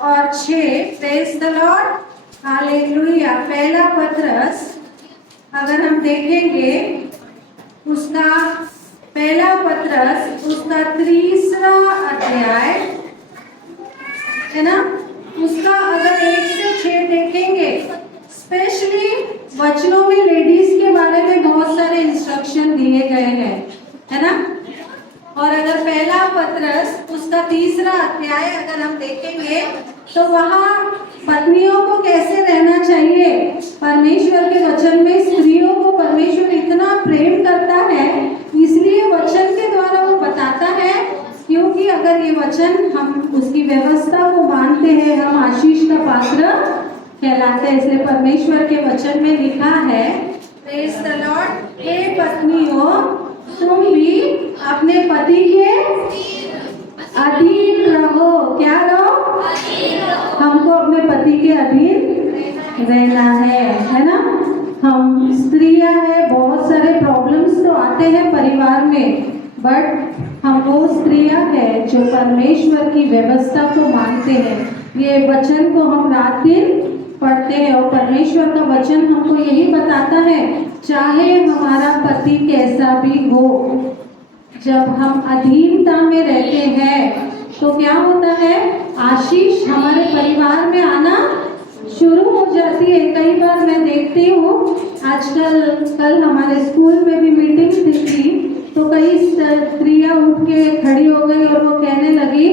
और 6। Praise the Lord, hallelujah. पहला पत्रस अगर हम देखेंगे उसका पहला पत्रस उसका 3रा अध्याय है ना, उसका अगर 1 से 6 देखेंगे, स्पेशली वचनों में लेडीज के बारे में बहुत सारे इंस्ट्रक्शन दिए गए हैं, है ना। और अगर पहला पत्रस उसका 3रा अध्याय अगर हम देखेंगे तो वहाँ पत्नियों को कैसे रहना चाहिए। परमेश्वर के वचन में स्त्रियों को परमेश्वर इतना प्रेम करता है, इसलिए वचन के द्वारा वो बताता है, क्योंकि अगर ये वचन हम उसकी व्यवस्था को मानते हैं, हम आशीष का पात्र कहलाते हैं। इसलिए परमेश्वर के वचन में लिखा है, प्रेज द लॉर्ड, हे पत्नियों तुम भी अपने पति के अधीन रहो। क्या रहो? हमको अपने पति के अधीन रहना है ना। हम स्त्रियां हैं, बहुत सारे प्रॉब्लम्स तो आते हैं परिवार में, बट हम वो स्त्रियां हैं जो परमेश्वर की व्यवस्था को मानते हैं। ये वचन को हम रात दिन पढ़ते हैं और परमेश्वर का वचन हमको यही बताता है, चाहे हमारा पति कैसा भी हो, जब हम अधीनता में रहते हैं तो क्या होता है, आशीष हमारे परिवार में आना शुरू हो जाती है। कई बार मैं देखती हूँ, आजकल कल हमारे स्कूल में भी मीटिंग थी, तो कई स्त्रियां उठ के खड़ी हो गई और वो कहने लगी,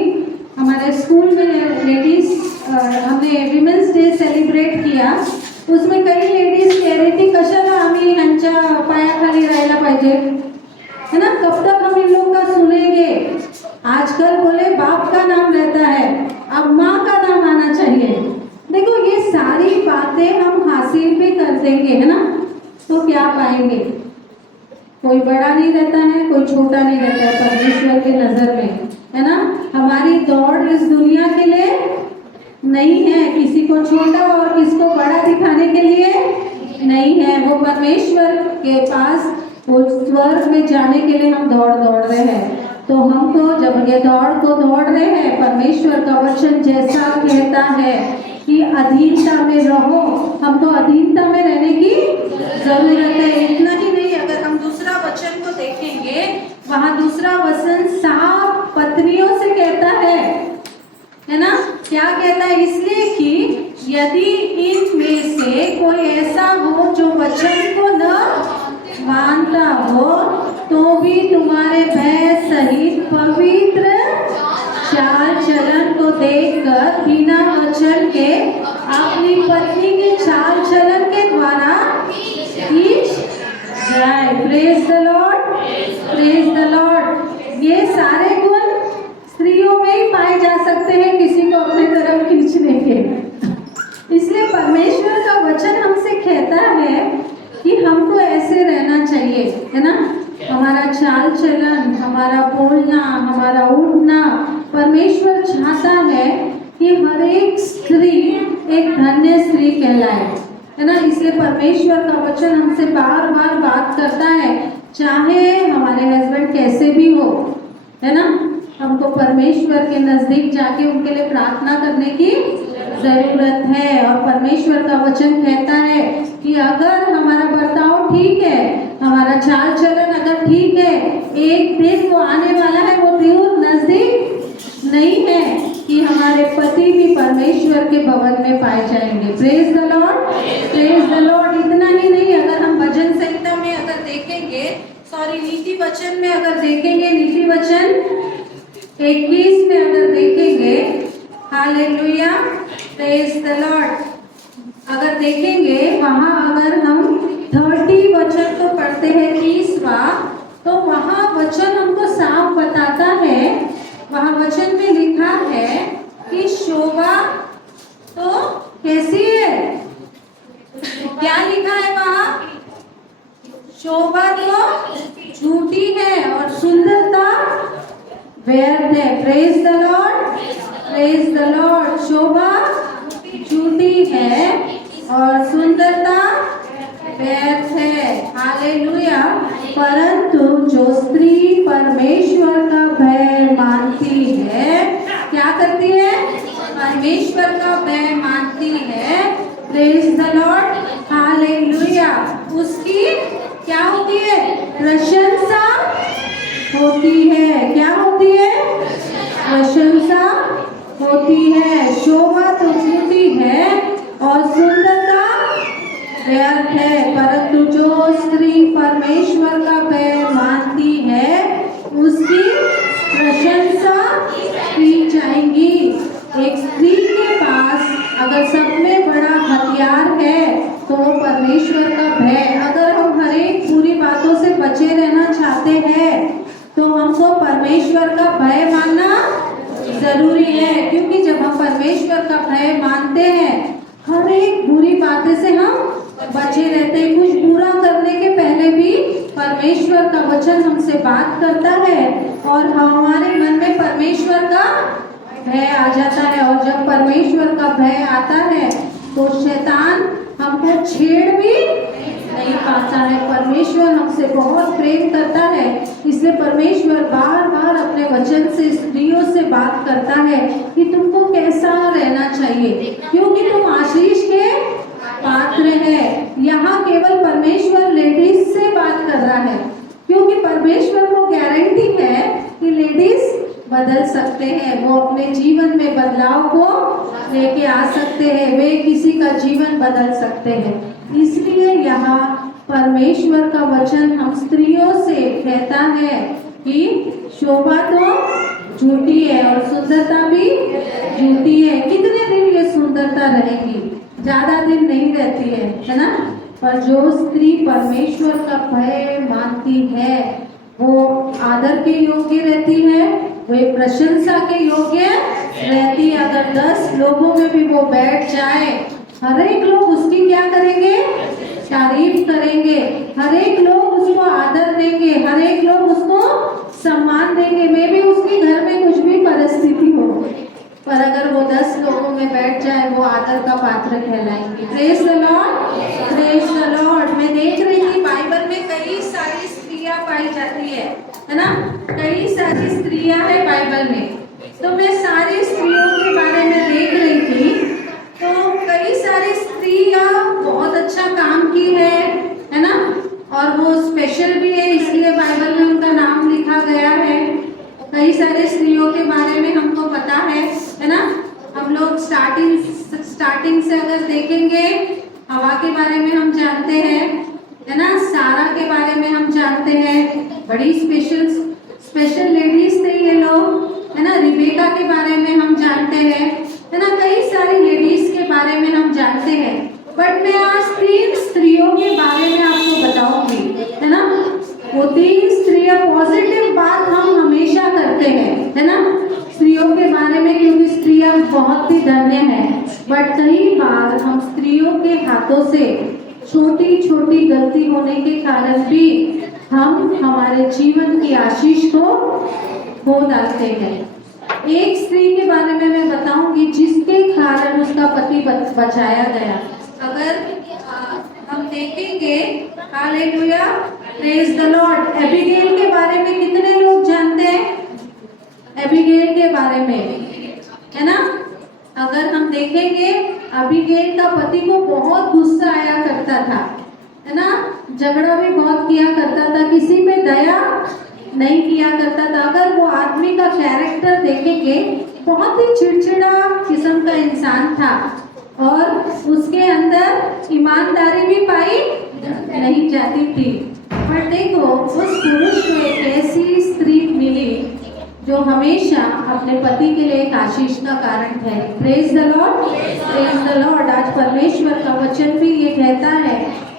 हमारे स्कूल में लेडीज हमने विमेंस डे सेलिब्रेट किया, उसमें कई लेडीज कह रही थी, कशाला आम्ही ह्यांच्या पायाखाली राहायला पाहिजे, है ना, कब तक हम इन लोग का सुनेंगे। आजकल बोले बाप का नाम रहता है, अब माँ का नाम आना चाहिए। देखो ये सारी बातें हम हासिल भी कर देंगे, है ना, तो क्या पाएंगे। कोई बड़ा नहीं रहता है, कोई छोटा नहीं रहता है परमेश्वर की नजर में, है ना। हमारी दौड़ इस दुनिया के लिए नहीं है, किसी को छोटा और किसको बड़ा दिखाने के लिए नहीं है, वो परमेश्वर के पास वो स्वर्ग में जाने के लिए हम दौड़ रहे हैं। तो हमको जब ये दौड़ को दौड़ रहे हैं, परमेश्वर का वचन जैसा कहता है कि अधीनता में रहो, हमको अधीनता में रहने की जरूरत है। इतना ही नहीं, अगर हम दूसरा वचन को देखेंगे, वहाँ दूसरा वचन साफ पत्नियों से कहता है ना। क्या कहता है, इसलिए कि यदि इनमें से कोई ऐसा हो जो वचन को न मानता हो, तो भी तुम्हारे भय सहित पवित्र चाल चलन को देखकर बिना वचन के अपनी पत्नी के चाल चलन के द्वारा खींच जाए। Praise the lord, praise the Lord. ये सारे गुण स्त्रियों में ही पाए जा सकते हैं, किसी को अपनी तरफ खींचने के। इसलिए परमेश्वर का वचन हमसे कहता है कि हमको ऐसे रहना चाहिए, है ना। हमारा चाल चलन, हमारा बोलना, हमारा उठना, परमेश्वर चाहता है कि हर एक स्त्री एक धन्य स्त्री कहलाए, है ना। इसलिए परमेश्वर का वचन हमसे बार बार बात करता है, चाहे हमारे हस्बैंड कैसे भी हो, है ना, हमको परमेश्वर के नजदीक जाके उनके लिए प्रार्थना करने की जरूरत है। और परमेश्वर का वचन कहता है कि अगर हमारा बर्ताव ठीक है, हमारा चाल चलन अगर ठीक है, एक दिन वो आने वाला है, वो दूर नजदीक नहीं है कि हमारे पति भी परमेश्वर के भवन में पाए जाएंगे। Praise the lord, praise the Lord. इतना ही नहीं, अगर हम भजन संहिता में अगर देखेंगे, नीति वचन में अगर देखेंगे, नीति वचन 21 में अगर देखेंगे, हालेलुया, प्रेज द लॉर्ड, अगर देखेंगे वहाँ अगर हम 30 वचन को पढ़ते हैं, 30वां, तो वहाँ वचन हमको साफ बताता है, वहाँ वचन में लिखा है कि शोभा तो कैसी है, क्या लिखा है वहाँ, शोभा तो झूठी है और सुंदरता व्यर्थ है। Praise the lord, praise the lord. शोभा झूठी है और सुंदरता व्यर्थ है, हालेलुया। परंतु जो स्त्री परमेश्वर का भय मानती है, क्या करती है, परमेश्वर का भय मानती है, प्रेज द लॉर्ड, हालेलुया, उसकी क्या होती है? प्रशंसा होती है। क्या होती है? प्रशंसा होती है। शोभा तो झूठी है और सुंदरता व्यर्थ है, परंतु जो स्त्री परमेश्वर का भय मानती है उसकी प्रशंसा की जाएगी। एक स्त्री के पास अगर सब में बड़ा हथियार है तो वो परमेश्वर का भय। अगर हम हर एक बुरी बातों से बचे रहना चाहते हैं तो हमको परमेश्वर का भय मानना जरूरी है, क्योंकि जब हम परमेश्वर का भय मानते हैं हर एक बुरी बातें से हम बचे रहते हैं। कुछ बुरा करने के पहले भी परमेश्वर का वचन हमसे बात करता है और हमारे मन में परमेश्वर का भय आ जाता है, और जब परमेश्वर का भय आता है तो शैतान हमको छेड़ भी नहीं पाता है। परमेश्वर हमसे बहुत प्रेम करता है, इसलिए परमेश्वर बार बार अपने वचन से स्त्रियों से बात करता है कि तुमको कैसा रहना चाहिए, क्योंकि तुम आशीष के पात्र है। यहाँ केवल परमेश्वर लेडीज से बात कर रहा है, क्योंकि परमेश्वर को गारंटी है कि लेडीज बदल सकते हैं, वो अपने जीवन में बदलाव को लेके आ सकते हैं, वे किसी का जीवन बदल सकते हैं। इसलिए यहाँ परमेश्वर का वचन हम स्त्रियों से कहता है कि शोभा तो झूठी है और सुंदरता भी झूठी है। कितने दिन ये सुंदरता रहेगी? ज्यादा दिन नहीं रहती है ना? पर जो स्त्री परमेश्वर का भय मानती है वो आदर के योग्य रहती है, वो प्रशंसा के योग्य रहती है। अगर 10 लोगों में भी वो बैठ जाए, हर एक लोग उसकी क्या करेंगे? तारीफ करेंगे, हर एक लोग उसको आदर देंगे, हर एक लोग उसको सम्मान देंगे। मे भी उसके घर में कुछ भी परिस्थिति हो, पर अगर वो 10 लोगों में बैठ जाए वो आदर का पात्र कहलाएंगे। Praise the lord, praise the lord. मैं देख रही थी बाइबल में कई सारी स्त्रियां पाई जाती है ना? कई सारी स्त्रियां है बाइबल में, तो मैं सारी स्त्रियों के बारे में देख रही थी, तो कई सारी स्त्रियां बहुत अच्छा काम की है ना? और वो स्पेशल भी है, इसलिए बाइबल में उनका नाम लिखा गया है। कई सारे स्त्रियों के बारे में हमको पता है ना? हम लोग स्टार्टिंग से अगर देखेंगे, हवा के बारे में हम जानते हैं है ना? सारा के बारे में हम जानते हैं, बड़ी स्पेशल लेडीज थे ये लोग है ना? रिबेका के बारे में हम जानते हैं है ना? कई सारी लेडीज के बारे में हम जानते हैं, बट मैं आज 3 स्त्रियों के बारे में आपको बताऊंगी है ना? वो 3 स्त्रियां, पॉजिटिव बात हम हमेशा करते हैं है ना स्त्रियों के बारे में, क्योंकि स्त्रियां बहुत ही धन्य हैं। बट कई बार हम स्त्रियों के हाथों से छोटी छोटी गलती होने के कारण भी हम हमारे जीवन की आशीष को खो डालते हैं। एक स्त्री के बारे में मैं बताऊंगी जिसके कारण उसका पति बचाया गया। अगर हम देखेंगे, hallelujah, praise the Lord, Abigail के बारे में कितने लोग जानते हैं? एबीगेल के बारे में है ना? अगर हम देखेंगे, एबीगेल का पति को बहुत गुस्सा आया करता था है ना? झगड़ा भी बहुत किया करता था, किसी पे दया नहीं किया करता था। अगर वो आदमी का कैरेक्टर देखेंगे, बहुत ही चिड़चिड़ा किस्म का इंसान था और उसके अंदर ईमानदारी भी पाई नहीं जाती थी। पर देखो, उस पुरुष को एक ऐसी स्त्री मिली जो हमेशा अपने पति के लिए एक आशीष का कारण है। Praise the lord, praise the Lord. आज परमेश्वर का वचन भी ये कहता है,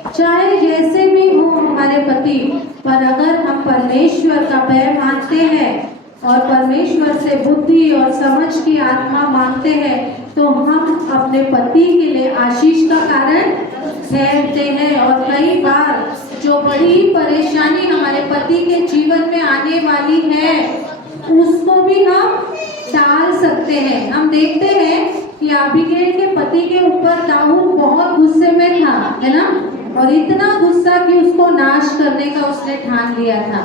चाहे जैसे भी हो हमारे पति, पर अगर हम परमेश्वर का भय मानते हैं और परमेश्वर से बुद्धि और समझ की आत्मा मांगते हैं, तो हम अपने पति के लिए आशीष का कारण ठहरते हैं। और कई बार जो बड़ी परेशानी हमारे पति के जीवन में आने वाली है, उसको भी हम टाल सकते हैं। हम देखते हैं कि अबीगैल के पति के ऊपर दाऊद बहुत गुस्से में था है ना? और इतना गुस्सा कि उसको नाश करने का उसने ठान लिया था।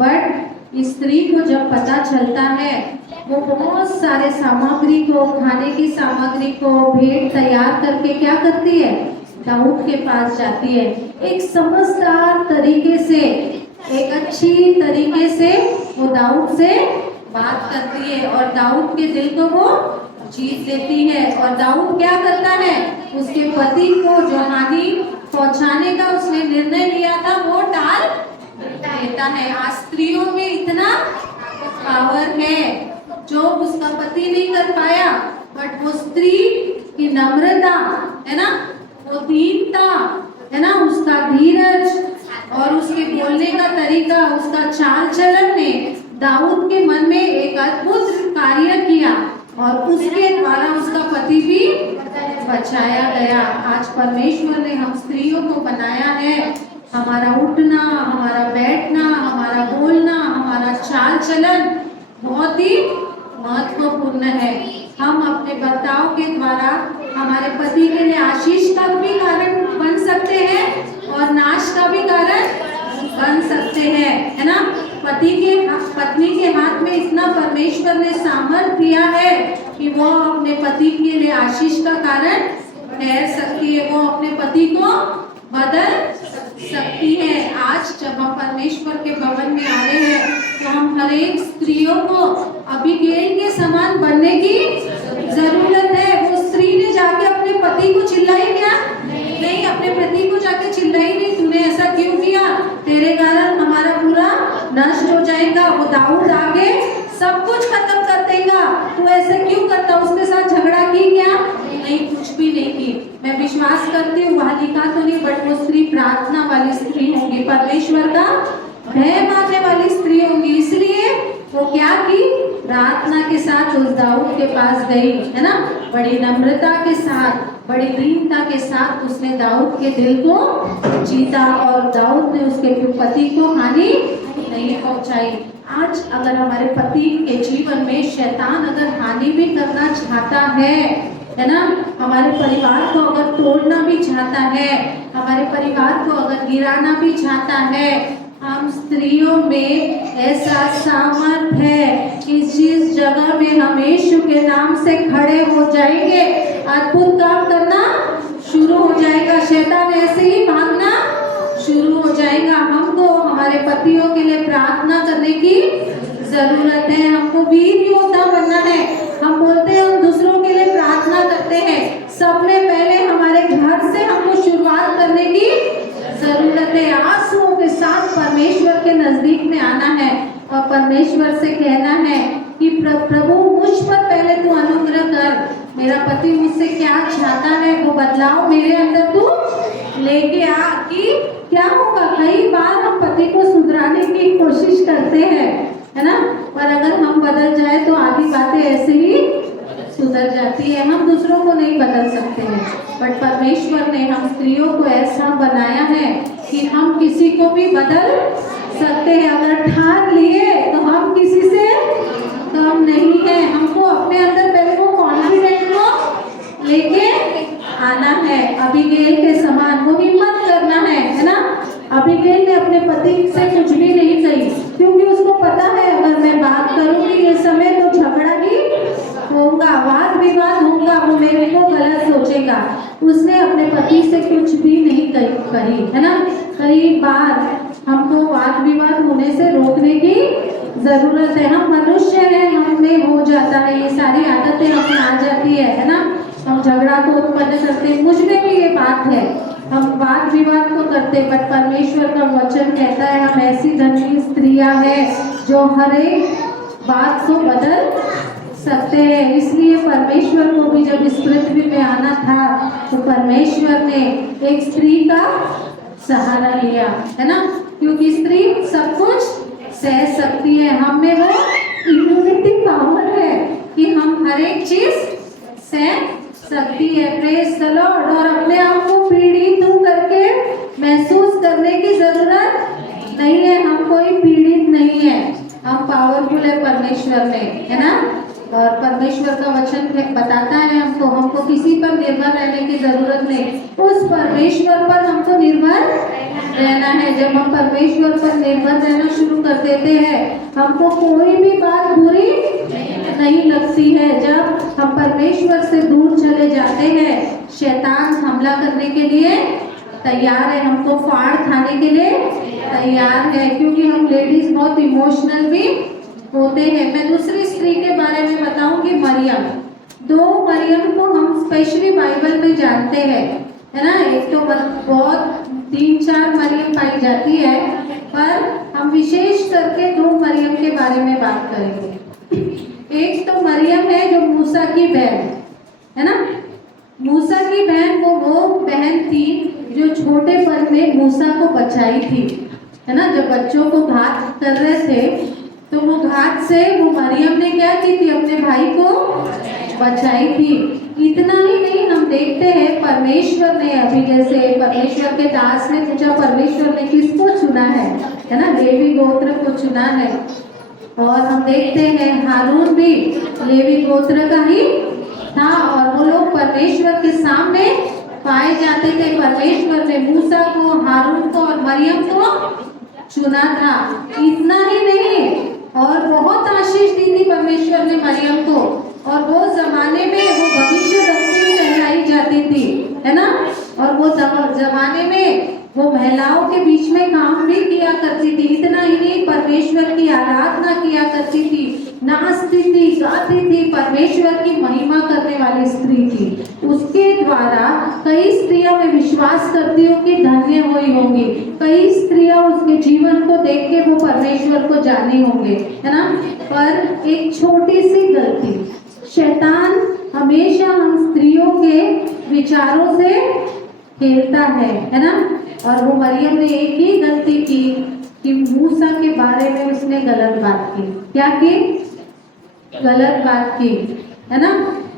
बट स्त्री को जब पता चलता है वो बहुत सारे सामग्री को, खाने की सामग्री को भेंट तैयार करके क्या करती है, दाऊद के पास जाती है। एक समझदार तरीके से, एक अच्छी तरीके से वो दाऊद से बात करती है और दाऊद के दिल को वो जीत लेती है। और दाऊद क्या करता है, उसके पति को जो हानि पहुंचाने का उसने निर्णय लिया था वो टाल देता है। आज स्त्रियों में इतना पावर है जो उसका पति नहीं कर पाया, बट वो स्त्री की नम्रता है ना, वो दीनता है ना, उसका धीरज और उसके बोलने का तरीका, उसका चाल चलन ने दाऊद के मन में एक अद्भुत कार्य किया और उसके द्वारा उसका पति भी बचाया गया। आज परमेश्वर ने हम स्त्रियों को बनाया है, हमारा उठना, हमारा बैठना, हमारा बोलना, हमारा चाल चलन बहुत ही महत्वपूर्ण है। हम अपने बर्ताव के द्वारा हमारे पति के लिए आशीष का भी कारण बन सकते हैं और नाश का भी कारण बन सकते हैं, है ना। पत्नी के हाथ में इतना परमेश्वर ने सामर्थ्य दिया है कि वो अपने पति के लिए आशीष का कारण ठहर सकती है, वो अपने पति को बदल सकती है। आज जब हम परमेश्वर के भवन में आ रहे हैं तो हम हर एक स्त्रियों को अबीगैल के समान बनने की जरूरत है। वो स्त्री ने जाके अपने पति को चिल्लाई क्या? नहीं, अपने पति को जाके चिल्लाई नहीं, तूने ऐसा क्यों किया, तेरे कारण हमारा पूरा नष्ट हो जाएगा। वो दाऊद आगे सब कुछ खत्म कर देगा, तू ऐसे क्यों करता, उसके साथ झगड़ा की क्या? नहीं, कुछ भी नहीं की। मैं विश्वास करती हूँ वहाँ लिखा तो नहीं, बट वो स्त्री प्रार्थना वाली स्त्री होगी, परमेश्वर का भय मानने वाली स्त्री होगी। इसलिए वो क्या की, प्रार्थना के साथ उस दाऊद के पास गई, है ना, बड़ी नम्रता के साथ, बड़ी दीनता के साथ उसने दाऊद के दिल को जीता और दाऊद ने उसके पति को हानि नहीं पहुंचाई। आज अगर हमारे पति के जीवन में शैतान अगर हानि भी करना चाहता है ना, हमारे परिवार को अगर तोड़ना भी चाहता है, हमारे परिवार को अगर गिराना भी चाहता है, हम स्त्रियों में ऐसा सामर्थ है कि जिस जगह में हम यीशु के नाम से खड़े हो जाएंगे, अद्भुत काम करना शुरू हो जाएगा, शैतान ऐसे ही भागना शुरू हो जाएगा। हमको हमारे पतियों के लिए प्रार्थना करने की जरूरत है, हमको वीर योद्धा बनना है। हम बोलते हैं हम दूसरों के लिए प्रार्थना करते हैं, सब में पहले हमारे घर से हमको शुरुआत करने की जरूरत है। आंसुओं के साथ परमेश्वर के नजदीक में आना है और परमेश्वर से कहना है कि प्रभु मुझ पर पहले तू अनुग्रह कर, मेरा पति मुझसे क्या चाहता है वो बदलाव मेरे अंदर तू लेके आ। कि क्या होगा, कई बार हम पति को सुधराने की कोशिश करते हैं, है ना, पर अगर हम बदल जाए तो आधी बातें ऐसे ही सुधर जाती है। हम दूसरों को नहीं बदल सकते हैं, बट परमेश्वर ने हम स्त्रियों को ऐसा बनाया है कि हम किसी को भी बदल सकते हैं। अगर ठान लिए तो हम किसी से कम नहीं है। हमको अपने अंदर पहले वो कॉन्फिडेंट को लेके आना है, अबीगैल के समान वो हिम्मत करना है ना। अबीगैल ने अपने पति से कुछ भी नहीं कही, क्योंकि उसको पता है अगर मैं बात करूंगी ये समय तो झगड़ा ही होगा, वाद विवाद होगा, वो मेरे को गलत सोचेगा। उसने अपने पति से कुछ भी नहीं कही, है ना। कई बार हमको वाद विवाद होने से रोकने की जरूरत है। हम मनुष्य हैं, हमें हो जाता है, ये सारी आदतें हमें आ जाती है ना। हम झगड़ा को उत्पन्न करते हैं, मुझ में भी ये बात है, हम वाद विवाद को करते, बट परमेश्वर का वचन कहता है हम ऐसी धनी स्त्रियां हैं जो हर एक बात को बदल सकते हैं। इसलिए परमेश्वर को भी जब इस पृथ्वी में आना था तो परमेश्वर ने एक स्त्री का सहारा लिया, है ना, क्योंकि स्त्री सब कुछ सह सकती है। हम में वो इम्यूनिटी पावर है कि हम हर एक चीज सह सकती है। Praise the Lord. और अपने आप को पीड़ित करके महसूस करने की जरूरत नहीं है। हम कोई पीड़ित नहीं है, हम पावरफुल है परमेश्वर में, है ना। और परमेश्वर का वचन बताता है हमको किसी पर निर्भर रहने की जरूरत नहीं, उस परमेश्वर पर हमको निर्भर रहना है। जब हम परमेश्वर पर निर्भर रहना शुरू कर देते हैं, हमको कोई भी बात बुरी नहीं लगती है। जब हम परमेश्वर से दूर चले जाते हैं, शैतान हमला करने के लिए तैयार है, हमको फाड़ खाने के लिए तैयार है, क्योंकि हम लेडीज बहुत इमोशनल भी होते हैं। मैं दूसरी स्त्री के बारे में बताऊंगी, मरियम। दो मरियम को हम स्पेशली बाइबल में जानते हैं, है ना। एक तो बहुत 3-4 मरियम पाई जाती है, पर हम विशेष करके 2 मरियम के बारे में बात करेंगे। एक तो मरियम है जो मूसा की बहन है ना। मूसा की बहन वो बहन थी जो छोटेपन में मूसा को बचाई थी, है ना। जब बच्चों को घात कर रहे थे तो वो घात से वो मरियम ने क्या की थी, अपने भाई को बचाई थी। इतना ही नहीं, हम देखते हैं परमेश्वर ने, अभी जैसे परमेश्वर के दास ने पूछा परमेश्वर ने किसको चुना है ना, लेवी गोत्र को चुना है। और हम देखते हैं हारून भी लेवी गोत्र का ही था, और वो लोग परमेश्वर के सामने पाए जाते थे। परमेश्वर ने मूसा को, हारून को और मरियम को चुना था। इतना ही नहीं, और बहुत आशीष दी थी परमेश्वर ने मरियम को, और वो जमाने में वो भविष्यवक्ता कहलाई जाती थी, है ना। और वो जमाने में वो महिलाओं के बीच में काम भी किया करती थी। इतना ही नहीं, परमेश्वर की आराधना किया करती थी, नाचती थी, गाती थी, परमेश्वर की महिमा करने वाली स्त्री थी। उसके द्वारा कई स्त्रियां, मैं विश्वास करती हूँ कि धन्य हुई होंगी। कई स्त्रियां उसके जीवन को देख के वो परमेश्वर को जाने होंगे, है ना। पर एक छोटी सी गलती, शैतान हमेशा हम स्त्रियों के विचारों से खेलता है ना। और वो मरियम ने एक ही गलती की कि मूसा के बारे में उसने गलत बात की। क्या की? गलत बात की, है ना।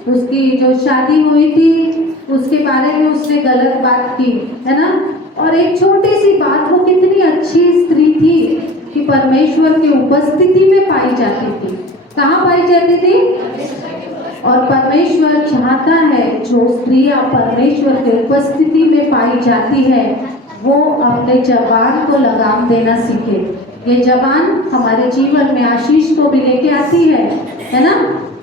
उसकी जो शादी हुई थी उसके बारे में उसने गलत बात की, है ना। और एक छोटी सी बात, वो कितनी अच्छी स्त्री थी कि परमेश्वर की उपस्थिति में पाई जाती थी। कहाँ पाई जाती थी? और परमेश्वर चाहता है जो स्त्रियां परमेश्वर की उपस्थिति में पाई जाती है वो अपने जबान को लगाम देना सीखे। ये जबान हमारे जीवन में आशीष को भी लेके आती है ना,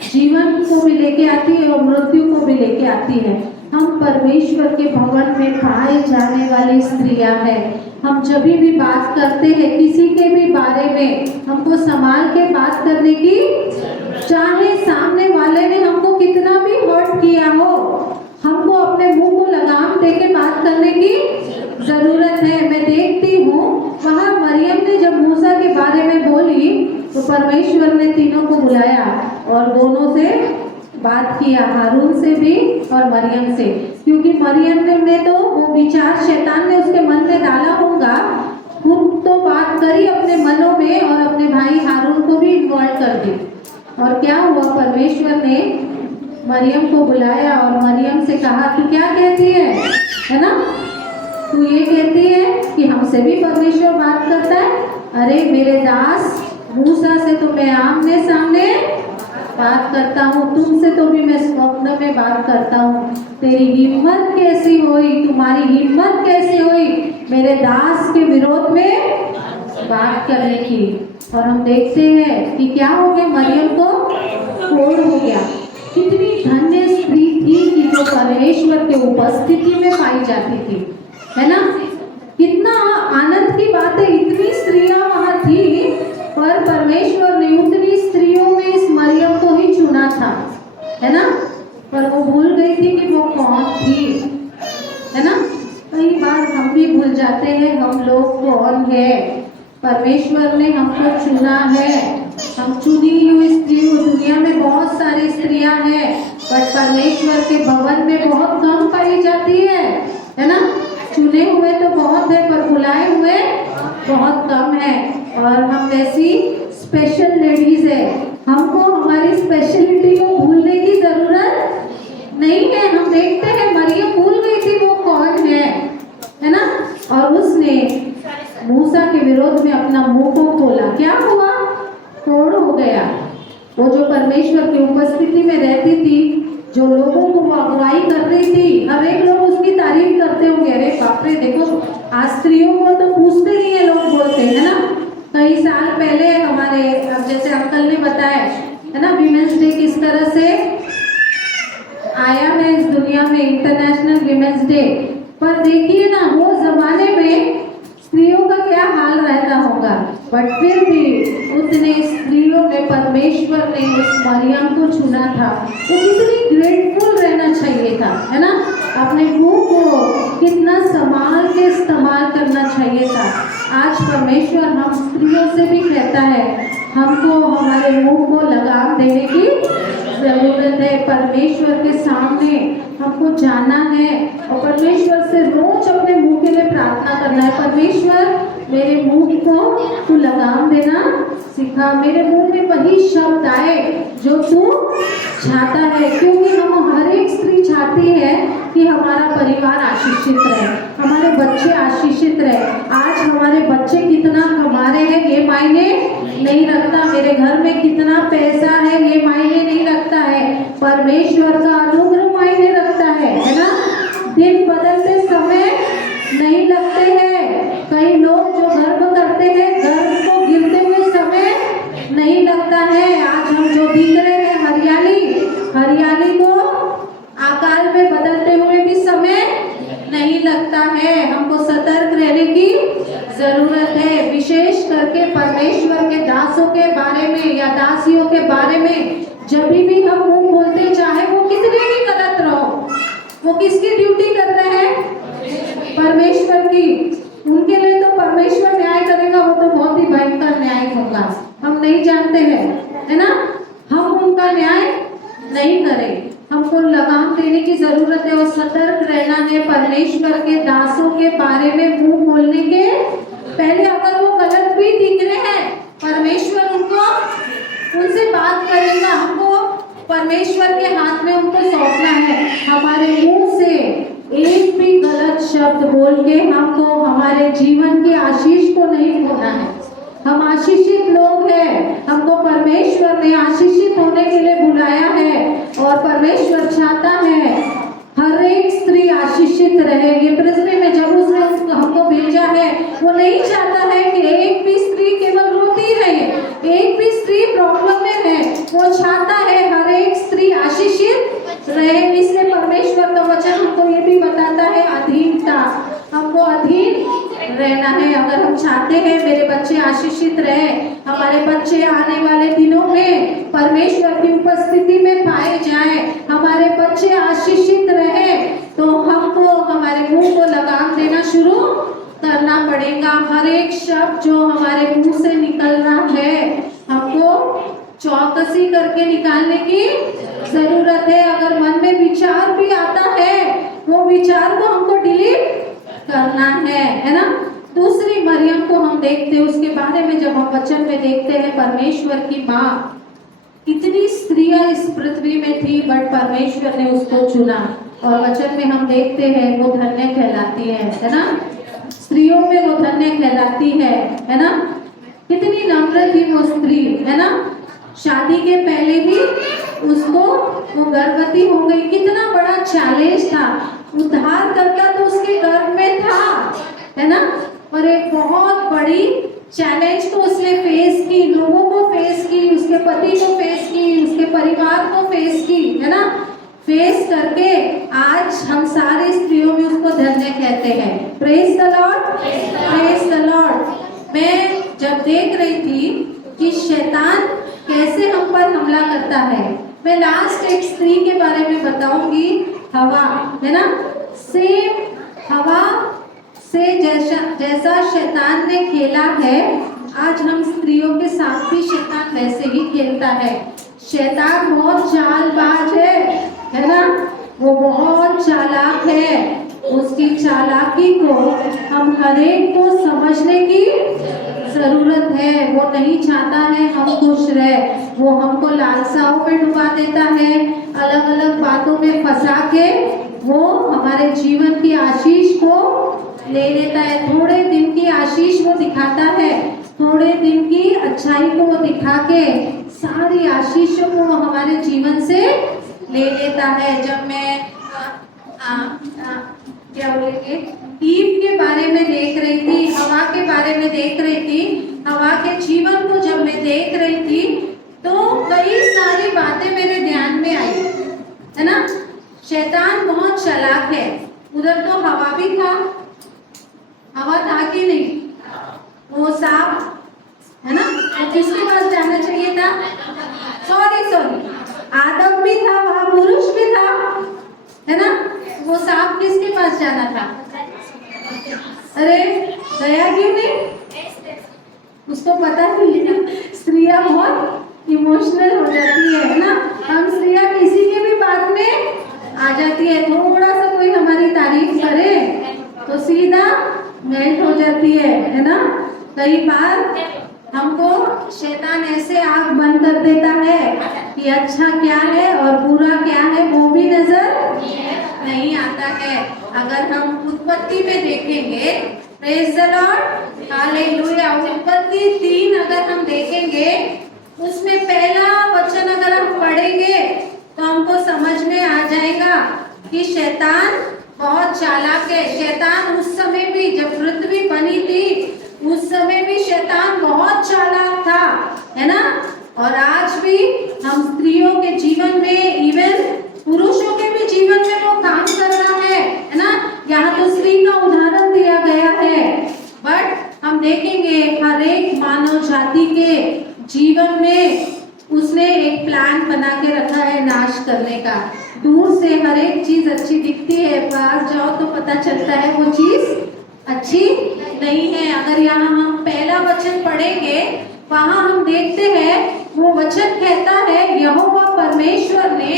जीवन को भी लेके आती है और मृत्यु को भी लेके आती है। हम परमेश्वर के भवन में पाए जाने वाली स्त्रियां हैं। हम जब भी बात करते हैं किसी के भी बारे में, हमको संभाल के बात करने की, चाहे सामने वाले ने हमको कितना भी हर्ट किया हो, हमको अपने मुंह को लगाम दे के बात करने की जरूरत है। मैं देखती हूँ वहाँ मरियम ने जब मूसा के बारे में बोली तो परमेश्वर ने तीनों को बुलाया और दोनों से बात किया, हारून से भी और मरियम से। क्योंकि मरियम ने तो वो विचार शैतान ने उसके मन में डाला होगा, खुद तो बात करी अपने मनों में और अपने भाई हारून को भी इन्वॉल्व कर दी। और क्या हुआ, परमेश्वर ने मरियम को बुलाया और मरियम से कहा तू क्या कहती है ना। तू ये कहती है कि हमसे भी परमेश्वर बात करता है। अरे मेरे दास मूसा से तो मैं आमने सामने बात करता हूँ, तुमसे तो भी मैं स्वप्न में बात करता हूँ। तेरी हिम्मत कैसी हुई, तुम्हारी हिम्मत कैसी हुई मेरे दास के विरोध में बात करने की। और हम देखते हैं कि क्या हो गया, मरियम को कोढ़ हो गया। कितनी धन्य स्त्री थी कि जो परमेश्वर के उपस्थिति में पाई जाती थी, है ना। कितना आनंद की बात है, इतनी स्त्रियां वहां थी पर परमेश्वर ने उतनी स्त्रियों में इस मरियम को ही चुना था, है ना। पर वो भूल गई थी कि वो कौन थी, है ना। कई बार हम भी भूल जाते हैं हम लोग कौन है। परमेश्वर ने हमको चुना है, हम चुनी हुई स्त्री। दुनिया में बहुत सारी स्त्रियां हैं बट परमेश्वर के भवन में बहुत कम पाई जाती है ना। चुने हुए तो बहुत है पर बुलाए हुए बहुत कम है। और हम ऐसी स्पेशल लेडीज है, हमको हमारी स्पेशलिटी को भूलने की जरूरत नहीं है। हम देखते हैं मरियम भूल गई थी वो कौन है ना। और उसने मूसा के विरोध में अपना मुंह को खोला। क्या हुआ, कोढ़ हो गया। वो जो परमेश्वर की उपस्थिति में रहती थी, जो लोगों को वो अगुवाई कर रही थी, हर एक लोग उसकी तारीफ करते होंगे। अरे बाप रे, देखो आज स्त्रियों को तो पूछते नहीं है, लोग बोलते हैं ना। कई साल पहले हमारे, अब जैसे अंकल ने बताया है ना। विमेंस डे किस तरह से आया है इस दुनिया में, इंटरनेशनल विमेंस डे। पर देखिए ना, वो जमाने में स्त्रियों का क्या हाल रहता होगा, बट फिर भी उतने स्त्रियों ने, परमेश्वर ने उस मरियम को चुना था। तो कितनी ग्रेटफुल रहना चाहिए था, है ना। अपने मुंह को कितना संभाल के इस्तेमाल करना चाहिए था। आज परमेश्वर हम स्त्रियों से भी कहता है, हमको हमारे मुंह को लगाम देने की जरूरत है। परमेश्वर के सामने हमको जाना है और परमेश्वर से रोज अपने मुंह के लिए प्रार्थना करना है। परमेश्वर, मेरे मुंह को तू लगाम देना सिखा, मेरे मुंह में वही शब्द आए जो तू चाहता है। क्योंकि हम हर एक स्त्री चाहती है कि हमारा परिवार आशीषित रहे, हमारे बच्चे आशीषित रहे। आज हमारे बच्चे कितना कमा रहे हैं ये मायने नहीं रखता, मेरे घर में कितना पैसा है ये मायने नहीं रखता है, परमेश्वर का अनुग्रह मायने रखता है ना। दिन बदलते समय नहीं लगते हैं। कई लोग जो गर्व करते हैं, गर्व को गिरते हुए समय नहीं लगता है। आज हम जो दिख रहे हैं हरियाली को आकार में बदलते हुए भी समय नहीं लगता है। हमको सतर्क रहने की जरूरत है, विशेष करके परमेश्वर के दासों के बारे में या दासियों के बारे में जब भी हम मुंह बोलते, चाहे वो कितने भी गलत रहो। वो किसकी ड्यूटी कर रहे हैं? परमेश्वर की। उनके लिए तो परमेश्वर न्याय करेगा, वो तो बहुत ही भयंकर न्याय होगा, हम नहीं जानते हैं, है ना। हम उनका न्याय नहीं करें, हमको लगाम देने की जरूरत है और सतर्क रहना है परमेश्वर के दासों के बारे में मुंह बोलने के पहले। अगर वो गलत भी दिख रहे हैं, परमेश्वर उनसे बात करेगा। हमको परमेश्वर के हाथ में उनको सौंपना है। हमारे मुंह से एक भी गलत शब्द बोल के हमको हमारे जीवन की आशीष को नहीं खोना है। हम आशीषित लोग हैं, हमको परमेश्वर ने आशीषित होने के लिए बुलाया है और परमेश्वर चाहता है हर एक स्त्री आशीषित रहे। ये पृथ्वी में जब उसने हमको भेजा है, वो नहीं चाहता है कि एक भी स्त्री केवल रोती रहे, एक भी स्त्री प्रॉब्लम में है। वो चाहता है हर एक स्त्री आशीषित रहे। इसलिए परमेश्वर का वचन हमको ये भी बताता है अधीनता, हमको अधीन रहना है। अगर हम चाहते हैं मेरे बच्चे आशीषित रहे, हमारे बच्चे आने वाले दिनों में परमेश्वर की उपस्थिति में पाए जाएं, हमारे बच्चे आशीषित रहे, तो हमको हमारे मुंह को लगाम देना शुरू करना पड़ेगा। हर एक शब्द जो हमारे मुंह से निकलना है, हमको चौकसी करके निकालने की जरूरत है। अगर मन में विचार भी आता है, वो विचार को हमको डिलीट करना है ना। दूसरी मरियम को हम देखते हैं, उसके बारे में जब हम वचन में देखते हैं, परमेश्वर की माँ, कितनी स्त्रियां इस पृथ्वी में थी, बट परमेश्वर ने उसको चुना। और वचन में हम देखते हैं वो धन्य कहलाती है ना। स्त्रियों में वो धन्य कहलाती है ना। कितनी नम्र थी वो स्त्री, है ना। शादी के पहले ही उसको वो गर्भवती हो गई। कितना बड़ा चैलेंज था, उद्धार करना तो उसके गर्भ में था, है ना। और एक बहुत बड़ी चैलेंज को उसने फेस की, लोगों को फेस की, उसके पति को फेस की, उसके परिवार को फेस की, है ना। फेस करके आज हम सारी स्त्रियों में उसको धन्य कहते हैं। Praise the lord, praise the lord. मैं जब देख रही थी कि शैतान कैसे हम पर हमला करता है, मैं लास्ट एक स्त्री के बारे में बताऊंगी, हवा, है ना। सेम हवा से जैसा शैतान ने खेला है, आज हम स्त्रियों के साथ भी शैतान वैसे ही खेलता है। शैतान बहुत चालबाज है ना। वो बहुत चालाक है। उसकी चालाकी को हम हर एक को समझने की जरूरत है। वो नहीं चाहता है हम खुश रहे, वो हमको लालसाओं में डुबा देता है, अलग अलग बातों में फंसा के वो हमारे जीवन की आशीष को ले लेता है। थोड़े दिन की आशीष वो दिखाता है, थोड़े दिन की अच्छाई को वो दिखा के सारी आशीषों को वो हमारे जीवन से ले लेता है। जब मैं क्या बोलेंगे, ईव के बारे में देख रही थी, हवा के बारे में देख रही थी, हवा के जीवन को जब मैं देख रही थी, तो कई सारे शैतान बहुत चालाक है। उधर तो हवा भी था, हवा था कि नहीं? वो सांप है ना, वो किसके पास जाना चाहिए था? सॉरी, आदम भी था वहां, पुरुष भी था, है ना? वो सांप किसके पास जाना था? अरे गया क्यों नहीं? उसको पता नहीं है। स्त्रियां बहुत इमोशनल हो जाती है ना? हम स्त्रियां किसी के भी बात में आ जाती है, थोड़ा सा कोई हमारी तारीफ करे तो सीधा मेल्ट हो जाती है ना? कई बार हमको शैतान ऐसे आंख बंद कर देता है कि अच्छा क्या है और बुरा क्या है वो भी नजर नहीं आता है। अगर हम उत्पत्ति में देखेंगे, प्रेज द लॉर्ड, हालेलुया, उत्पत्ति 3 अगर हम देखेंगे, उसमें पहला वचन अगर हम पढ़ेंगे तो हमको समझ में आ जाएगा कि शैतान बहुत चालाक है। शैतान उस समय भी जब पृथ्वी बनी थी, उस समय भी शैतान बहुत चालाक था, है ना? और आज भी हम स्त्रियों के जीवन में, इवन पुरुषों के भी जीवन में वो काम कर रहा है ना? यहाँ तो स्त्री का उदाहरण दिया गया है, बट हम देखेंगे हर एक मानव जाति के जीवन में उसने एक प्लान बना के रखा है नाश करने का। दूर से हर एक चीज अच्छी दिखती है, पास जाओ तो पता चलता है वो चीज अच्छी नहीं है। अगर यहाँ हम पहला वचन पढ़ेंगे, वहां हम देखते हैं वो वचन कहता है, यहोवा परमेश्वर ने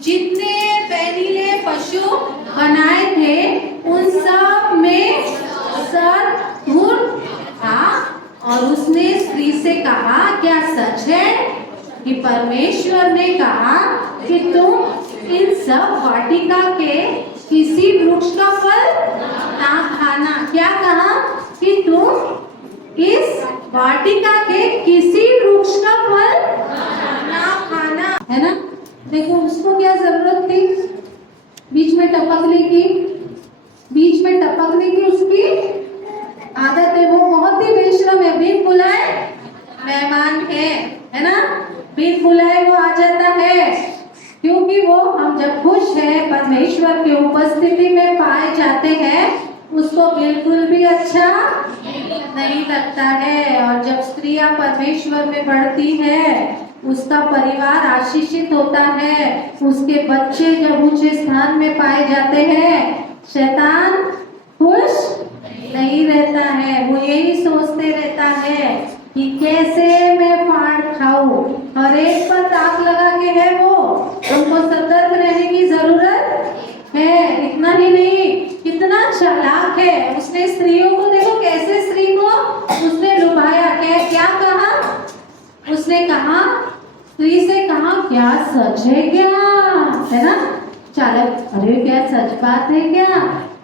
जितने पहले पशु बनाए थे उन सब में सद्गुण था, और उसने स्त्री से कहा, क्या सच है कि परमेश्वर ने कहा कि तुम इन सब वाटिका के किसी वृक्ष का फल ना खाना? क्या कहा? कि तुम इस वाटिका के किसी वृक्ष का फल ना खाना, है ना? देखो उसको क्या जरूरत थी बीच में टपकने की? बीच में टपकने की उसकी आदत है, वो बहुत ही बेशरम है। बिन बुलाए मेहमान है ना? बिन बुलाए वो आ जाता है, क्योंकि वो हम जब खुश है परमेश्वर की उपस्थिति में पाए जाते हैं, उसको बिल्कुल भी अच्छा नहीं लगता है। और जब स्त्रियां परमेश्वर में बढ़ती है, उसका परिवार आशीषित होता है, उसके बच्चे जब ऊंचे स्थान में पाए जाते हैं, शैतान खुश नहीं रहता है। वो यही सोचते रहता है कि कैसे मैं फाड़ खाऊं, और एक पर ताक लगा के है वो। उनको सतर्क रहने की जरूरत है। इतना ही नहीं, कितना चालाक है, उसने स्त्रियों को, देखो कैसे स्त्री को उसने लुभाया। क्या कहा उसने? कहा, स्त्री से कहा, क्या सच है क्या? है ना? चालक, अरे क्या सच बात है क्या?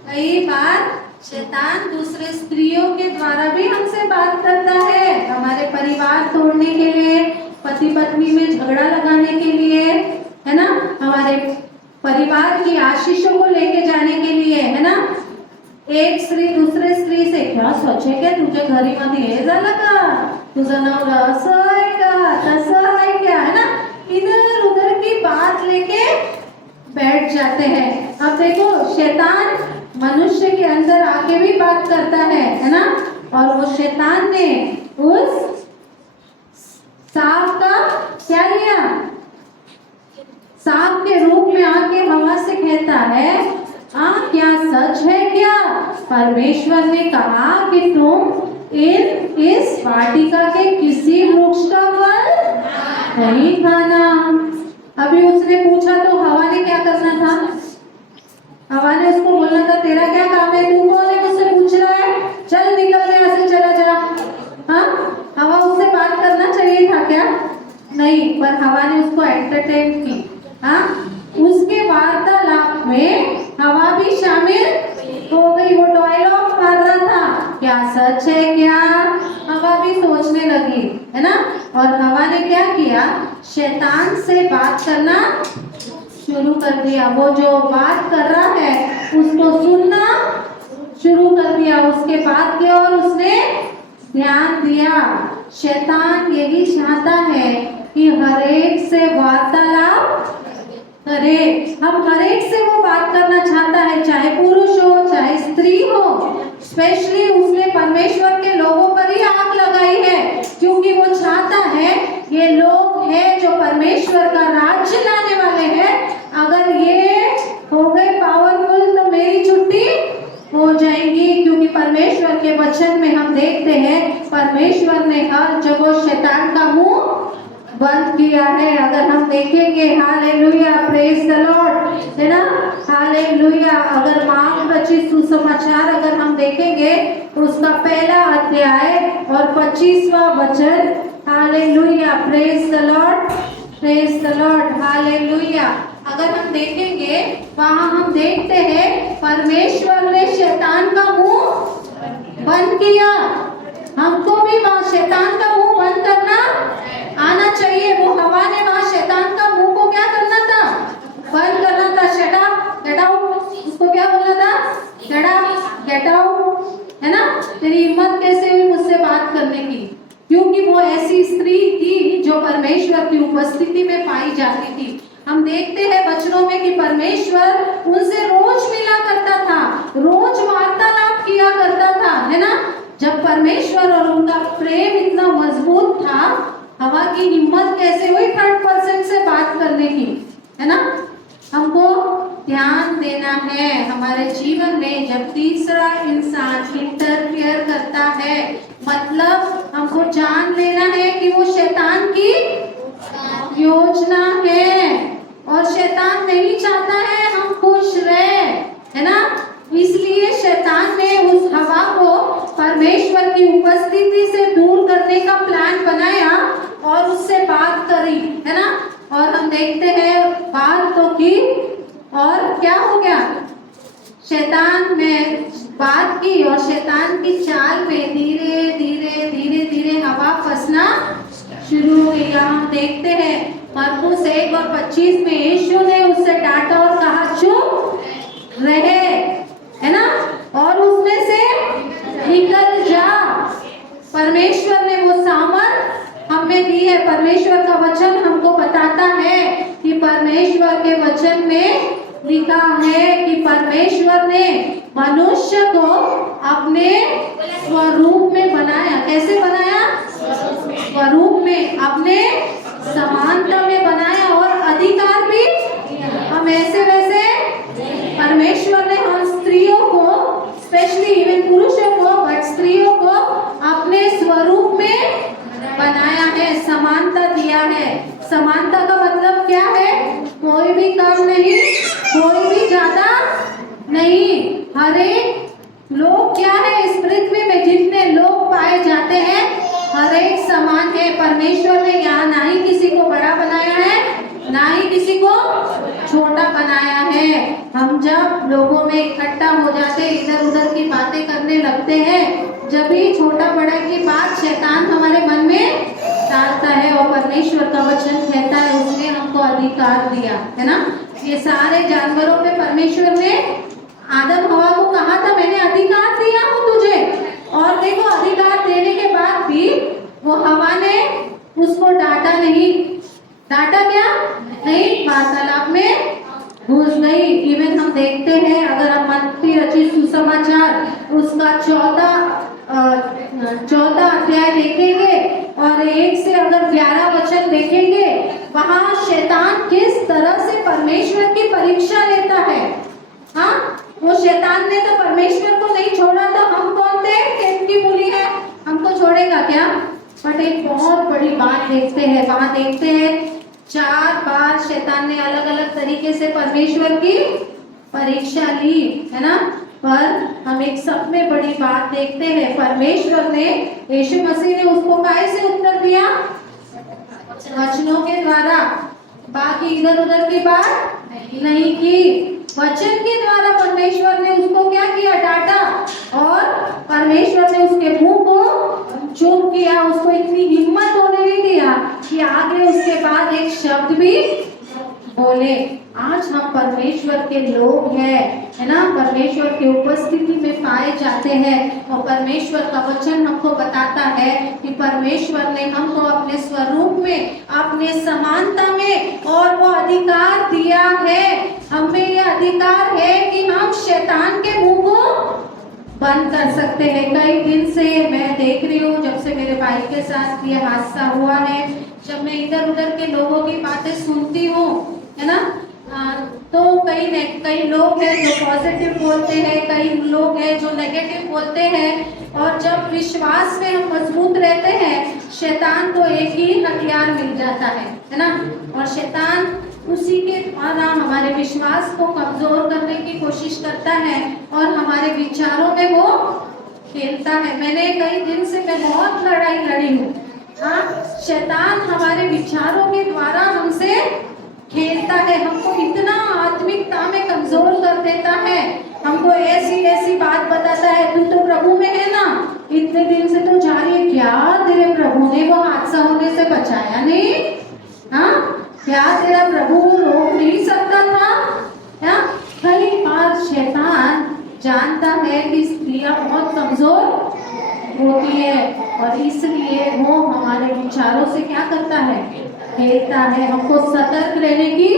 कई बार शैतान दूसरे स्त्रियों के द्वारा भी हमसे बात करता है, हमारे परिवार तोड़ने के लिए, पति पत्नी में झगड़ा लगाने के लिए, है ना? हमारे परिवार की आशीषों को लेके जाने के लिए, है ना? एक स्त्री दूसरे स्त्री से, क्या सोचे क्या तुझे घरी मध्ये हे झालं का? तुझं नवरा असं आहे का, तसं आहे क्या, है ना? इधर उधर की बात लेके बैठ जाते हैं। अब देखो शैतान मनुष्य के अंदर आके भी बात करता है ना? और वो शैतान ने उस सांप का क्या लिया? सांप के रूप में आके हवा से कहता है, क्या सच है क्या? परमेश्वर ने कहा कि तुम इस वाटिका के किसी वृक्ष का फल नहीं खाना। अभी उसने पूछा तो हवा ने क्या करना था? हवा ने उसको बोलना था, तेरा क्या काम है, तू कौन है मुझसे पूछ रहा है, चल निकल गया से, चला जा। हाँ, हवा उससे बात करना चाहिए था क्या? नहीं, पर हवा ने उसको एंटरटेन की। हाँ, उसके वार्तालाप में हवा भी शामिल हो गई। वो डायलॉग मार रहा था, क्या सच है क्या? हवा भी सोचने लगी, है ना? और हवा ने क्या किया? शैतान से बात करना शुरू कर दिया। वो जो बात कर रहा है उसको सुनना शुरू कर दिया। उसके बात की ओर उसने ध्यान दिया। शैतान यही चाहता है कि हर एक से वार्तालाप करे। हम हर एक से वो बात करना चाहता है, चाहे पुरुष हो चाहे स्त्री हो। स्पेशली उसने परमेश्वर के लोगों पर ही आग लगाई है, क्योंकि वो चाहता है ये लोग हैं जो परमेश्वर का राज्य लाने वाले हैं, अगर ये हो गए पावरफुल तो मेरी छुट्टी हो जाएगी। क्योंकि परमेश्वर के वचन में हम देखते हैं परमेश्वर ने हर जगह शैतान का मुंह बंद किया है। अगर हम देखेंगे, हालेलुया, प्रेज द लॉर्ड, है ना, हालेलुया। अगर मार्क रचित सुसमाचार अगर हम देखेंगे तो उसका पहला अध्याय और 25वां वचन, hallelujah, praise the lord, praise the Lord, hallelujah. अगर हम देखेंगे वहां हम देखते हैं परमेश्वर ने शैतान का मुंह बंद किया। हमको भी वहां शैतान का मुंह बंद करना आना चाहिए। वो हवा ने वहां शैतान का मुंह को क्या करना था? बंद करना था। शट अप, गेट आउट, उसको क्या बोलना था? गेट अप, गेट आउट, है ना। तेरी हिम्मत कैसे हुई मुझसे बात करने की? क्योंकि वो ऐसी स्त्री थी जो परमेश्वर की उपस्थिति में पाई जाती थी। हम देखते हैं वचनों में कि परमेश्वर उनसे रोज मिला करता था, रोज वार्तालाप किया करता था, है ना। जब परमेश्वर और उनका प्रेम इतना मजबूत था, हवा की हिम्मत कैसे हुई थर्ड पर्सन से बात करने की, है ना। हमको ध्यान देना है हमारे जीवन में जब तीसरा इंसान इंटरफियर करता है, मतलब हमको जान लेना है कि वो शैतान की योजना है और शैतान नहीं चाहता है हम खुश रहे, है ना। इसलिए शैतान ने उस हवा को परमेश्वर की उपस्थिति से दूर करने का प्लान बनाया और उससे बात करी, है ना। और हम देखते हैं बात तो की और क्या हो गया? शैतान में बात की और शैतान की चाल में धीरे धीरे धीरे धीरे हवा फंसना शुरू हो गई। हम देखते हैं मरकुस 1 और 25 में यीशु ने उससे डांटा और कहा चुप रहे, है ना, और उसमें से निकल जा। परमेश्वर ने वो सामर्थ हमें दी है। परमेश्वर का वचन हमको बताता है कि परमेश्वर के वचन में लिखा है कि परमेश्वर ने मनुष्य को अपने स्वरूप में बनाया। कैसे बनाया? स्वरूप में, अपने समानता में बनाया और अधिकार भी हम ऐसे वैसे परमेश्वर ने हम स्त्रियों को, स्पेशली इवन पुरुषों को, बट स्त्रियों को अपने स्वरूप में बनाया है, समानता दिया है। समानता का मतलब क्या है? कोई भी कम नहीं, कोई भी ज्यादा नहीं। हर एक लोग क्या है इस पृथ्वी में जितने लोग पाए जाते हैं हर एक समान है। परमेश्वर ने यहाँ ना ही किसी को बड़ा बनाया है ना ही किसी को छोटा बनाया है। हम जब लोगों में इकट्ठा हो जाते, इधर उधर की बातें करने लगते हैं, जब भी छोटा बड़ा की बात शैतान हमारे मन में डालता है और परमेश्वर का वचन कहता है उसने हमको अधिकार दिया, है ना। ये सारे जानवरों पे परमेश्वर ने आदम हवा को कहा था मैंने अधिकार दिया हूँ तुझे, और देखो अधिकार देने के बाद भी वो हवा ने उसको डांटा नहीं। डांटा क्या? नहीं, वार्तालाप में घुस गई। इवन हम देखते हैं अगर हम मत्ती रचित सुसमाचार उसका 14 अध्याय देखेंगे और 1 से अगर 11 वचन देखेंगे, वहां शैतान किस तरह से परमेश्वर की परीक्षा लेता है। हाँ, वो शैतान ने तो परमेश्वर को नहीं छोड़ा था। हम कौन थे? खेत की मूली है, हमको छोड़ेगा क्या? बट एक बहुत बड़ी बात देखते हैं, वहां देखते हैं 4 बार शैतान ने अलग अलग तरीके से परमेश्वर की परीक्षा ली, है ना। पर हम एक सब में बड़ी बात देखते हैं, परमेश्वर ने, यीशु मसीह ने उसको कैसे उत्तर दिया? वचनों के द्वारा। बाकी इधर उधर की बात नहीं की, वचन के द्वारा परमेश्वर ने उसको क्या किया? डांटा, और परमेश्वर ने उसके मुंह को चुप किया। उसको इतनी हिम्मत होने नहीं दिया कि आगे उसके बाद एक शब्द भी बोले। आज हम परमेश्वर के लोग हैं, है ना, परमेश्वर की उपस्थिति में पाए जाते हैं और परमेश्वर का वचन हमको बताता है कि परमेश्वर ने हमको अपने स्वरूप में में, अपने समानता में, और वो अधिकार दिया है, हमें ये अधिकार है कि हम शैतान के मुंह को बंद कर सकते हैं। कई दिन से मैं देख रही हूँ, जब से मेरे भाई के साथ ये हादसा हुआ है, जब मैं इधर उधर के लोगों की बातें सुनती हूँ, है ना, तो कई लोग हैं जो पॉजिटिव बोलते हैं, कई लोग हैं जो नेगेटिव बोलते हैं। और जब विश्वास में हम मजबूत रहते हैं, शैतान को एक ही हथियार मिल जाता है ना, और शैतान उसी के द्वारा हमारे विश्वास को कमजोर करने की कोशिश करता है और हमारे विचारों में वो खेलता है। मैंने कई दिन से मैं बहुत लड़ाई लड़ी हूँ। हाँ, शैतान हमारे विचारों के द्वारा हमसे खेलता है, हमको इतना आत्मिकता में कमजोर कर देता है, हमको ऐसी ऐसी बात बताता है, तू तो प्रभु में है ना, इतने दिन से तो जा रही है, क्या तेरे प्रभु ने वो हादसा होने से बचाया नहीं? हाँ, क्या तेरा प्रभु रोक नहीं सकता था? हाँ, कई बार शैतान जानता है कि स्त्रियां बहुत कमजोर होती है और इसलिए वो हमारे विचारों से क्या करता है, खेलता है। हमको सतर्क रहने की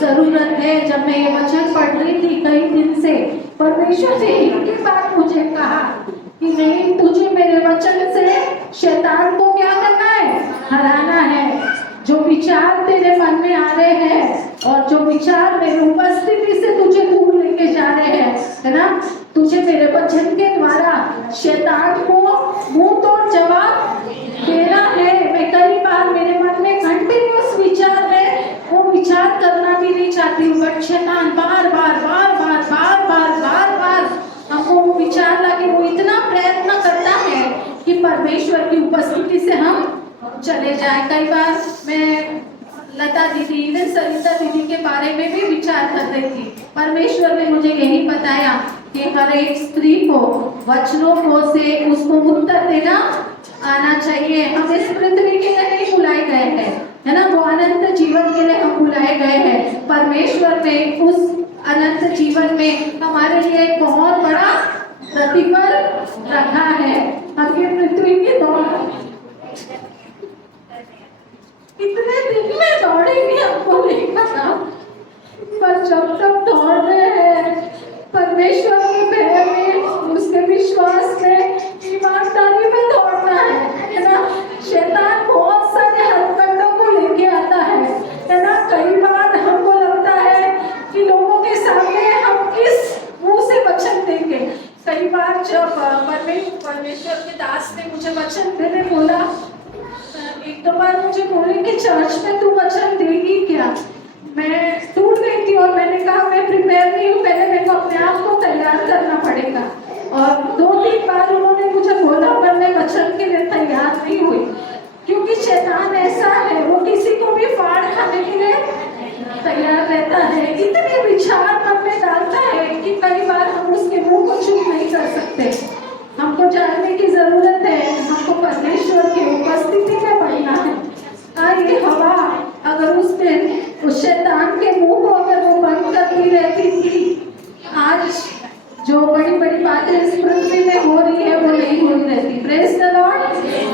जरूरत है। जब मैं ये वचन पढ़ रही थी कई दिन से, परमेश्वर ने एक ही बात मुझे कहा कि नहीं, तुझे मेरे वचन से शैतान को क्या करना है, हराना है। जो विचार तेरे मन में आ रहे हैं और जो विचार मेरी उपस्थिति से तुझे दूर लेके जा रहे हैं, है ना, तुझे मेरे वचन के द्वारा शैतान को मुंह तोड़ जवाब देना है। मैं कई बार मेरे मन में कंटिन्यूअस विचार है, वो विचार करना भी नहीं चाहती हूँ, बट शैतान बार बार बार बार बार बार बार बार हमको वो विचार लगे, वो इतना प्रयत्न करता है कि परमेश्वर की उपस्थिति से हम चले जाए। कई बार मैं लता दीदी, इवन सरिता दीदी के बारे में भी विचार कर रही थी। परमेश्वर ने मुझे यही बताया कि हर एक स्त्री को वचनों को से उसको उत्तर देना आना चाहिए। हम इस पृथ्वी के लिए नहीं बुलाए गए हैं, है ना, वो अनंत जीवन के लिए हम बुलाए गए हैं। परमेश्वर ने उस अनंत जीवन में हमारे लिए एक बहुत बड़ा प्रतिफल रखा है। हम ये पृथ्वी की दौड़ इतने दिन में दौड़ेंगे हमको नहीं पता, पर जब तक दौड़ रहे हैं परमेश्वर के भय में, उसके विश्वास में, ईमानदारी में दौड़ना है ना। शैतान बहुत सारे हथकंडों को लेके आता है ना। कई बार हमको लगता है कि लोगों के सामने हम किस मुंह से वचन देंगे। कई बार जब परमेश्वर के दास ने मुझे वचन देने बोला, एक दो बार मुझे बोले कि चर्च में तू वचन देगी क्या, मैं टूट गई थी और मैंने कहा मैं प्रिपेयर नहीं हूँ, पहले मेरे को अपने आप को तैयार करना पड़ेगा। और 2-3 बार उन्होंने मुझे बोला, पर मैं वचन के लिए तैयार नहीं हुई, क्योंकि शैतान ऐसा है, वो किसी को भी फाड़ खाने के लिए तैयार रहता है। इतने विचार मन में डालता है कि कई बार हम उसके मुंह को चुप नहीं कर सकते। हमको जानने की जरूरत है, हमको परमेश्वर की उपस्थिति में बढ़ना है। ये हवा अगर उसने उस शैतान के मुंह को अगर वो बंद करती रहती थी, आज जो बड़ी बड़ी बातें इस पृथ्वी में हो रही है वो नहीं हो रहती। Praise the lord,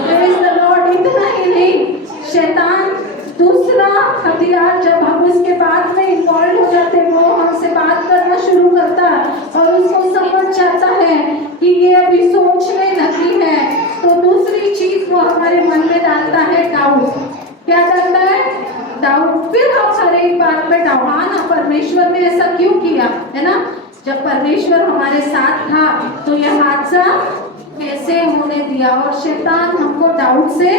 praise the Lord. इतना ही नहीं, शैतान दूसरा हथियार, जब हम उसके बात में इन्वॉल्व हो जाते हैं, वो हमसे बात करना शुरू करता है और उसको समझ जाता है कि ये अभी सोचने लगी है, तो दूसरी चीज वो हमारे मन में डालता है डाउट। क्या डालता है? डाउट। फिर हम हर एक बात में डाउट, हाँ ना, परमेश्वर ने ऐसा क्यों किया, है ना। जब परमेश्वर हमारे साथ था तो यह हादसा कैसे होने दिया। और शैतान हमको डाउट से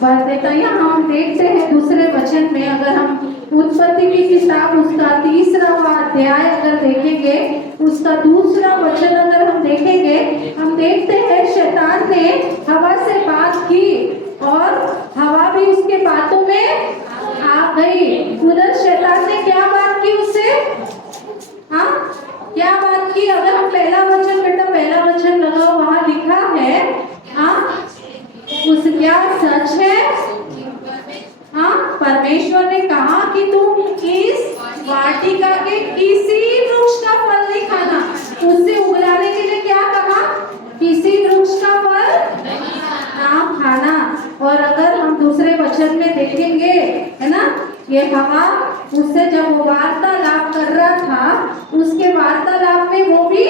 भर देता है। यहाँ हम देखते हैं दूसरे वचन में, अगर हम उत्पत्ति की किताब उसका 3वां अध्याय अगर देखेंगे, उसका 2 वचन अगर हम देखेंगे, हम देखते हैं शैतान ने हवा से बात की और हवा भी उसके बातों में आ गई। उधर शैतान ने क्या बात की उससे? हाँ, क्या बात की? अगर हम पहला वचन, बेटा पहला वचन लगा वहां लिखा है, हाँ, उस क्या सच है? हाँ, परमेश्वर ने कहा कि तुम इस वाटिका के किसी वृक्ष का फल नहीं खाना। उससे उगलाने के लिए क्या कहा? किसी वृक्ष का फल ना खाना। और अगर हम दूसरे वचन में देखेंगे, है ना, ये हवा उससे जब वो वार्तालाप कर रहा था, उसके वार्तालाप में वो भी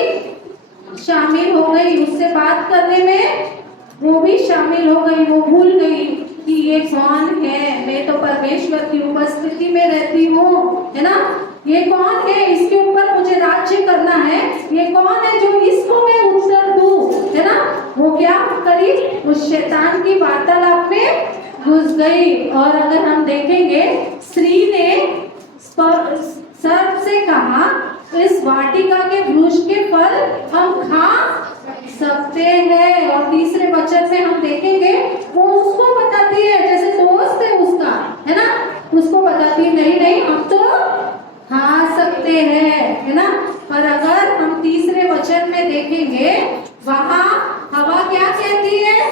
शामिल हो गई, उससे बात करने में वो भी शामिल हो गई। वो भूल गई कि ये कौन है, मैं तो परमेश्वर की उपस्थिति में रहती हूँ, है ना, ये कौन है, इसके ऊपर मुझे राज्य करना है, ये कौन है जो इसको मैं उत्तर दूं, है ना। वो क्या करी, उस शैतान की वार्तालाप में घुस गई। और अगर हम देखेंगे, स्त्री ने सर्प से कहा, इस वाटिका के वृक्ष के फल हम खा सकते हैं। और तीसरे वचन में हम देखेंगे, वो उसको बताती है, जैसे दोस्त है उसका, है ना, उसको बताती नहीं नहीं हम तो खा सकते हैं, है ना। पर अगर हम तीसरे वचन में देखेंगे, वहां हवा क्या कहती है,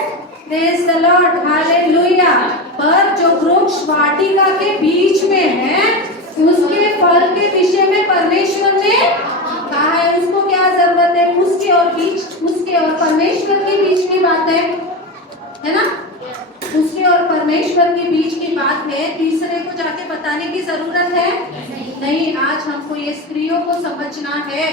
प्रेज द लॉर्ड, हालेलुया। पर जो वृक्ष वाटिका के बीच में है, उसके फल के विषय में परमेश्वर ने कहा है, उसको क्या जरूरत है, उसके और परमेश्वर के बीच की बात है ना, उसके और परमेश्वर के बीच की बात है। तीसरे को जाके बताने की जरूरत है नहीं। आज हमको ये स्त्रियों को समझना है,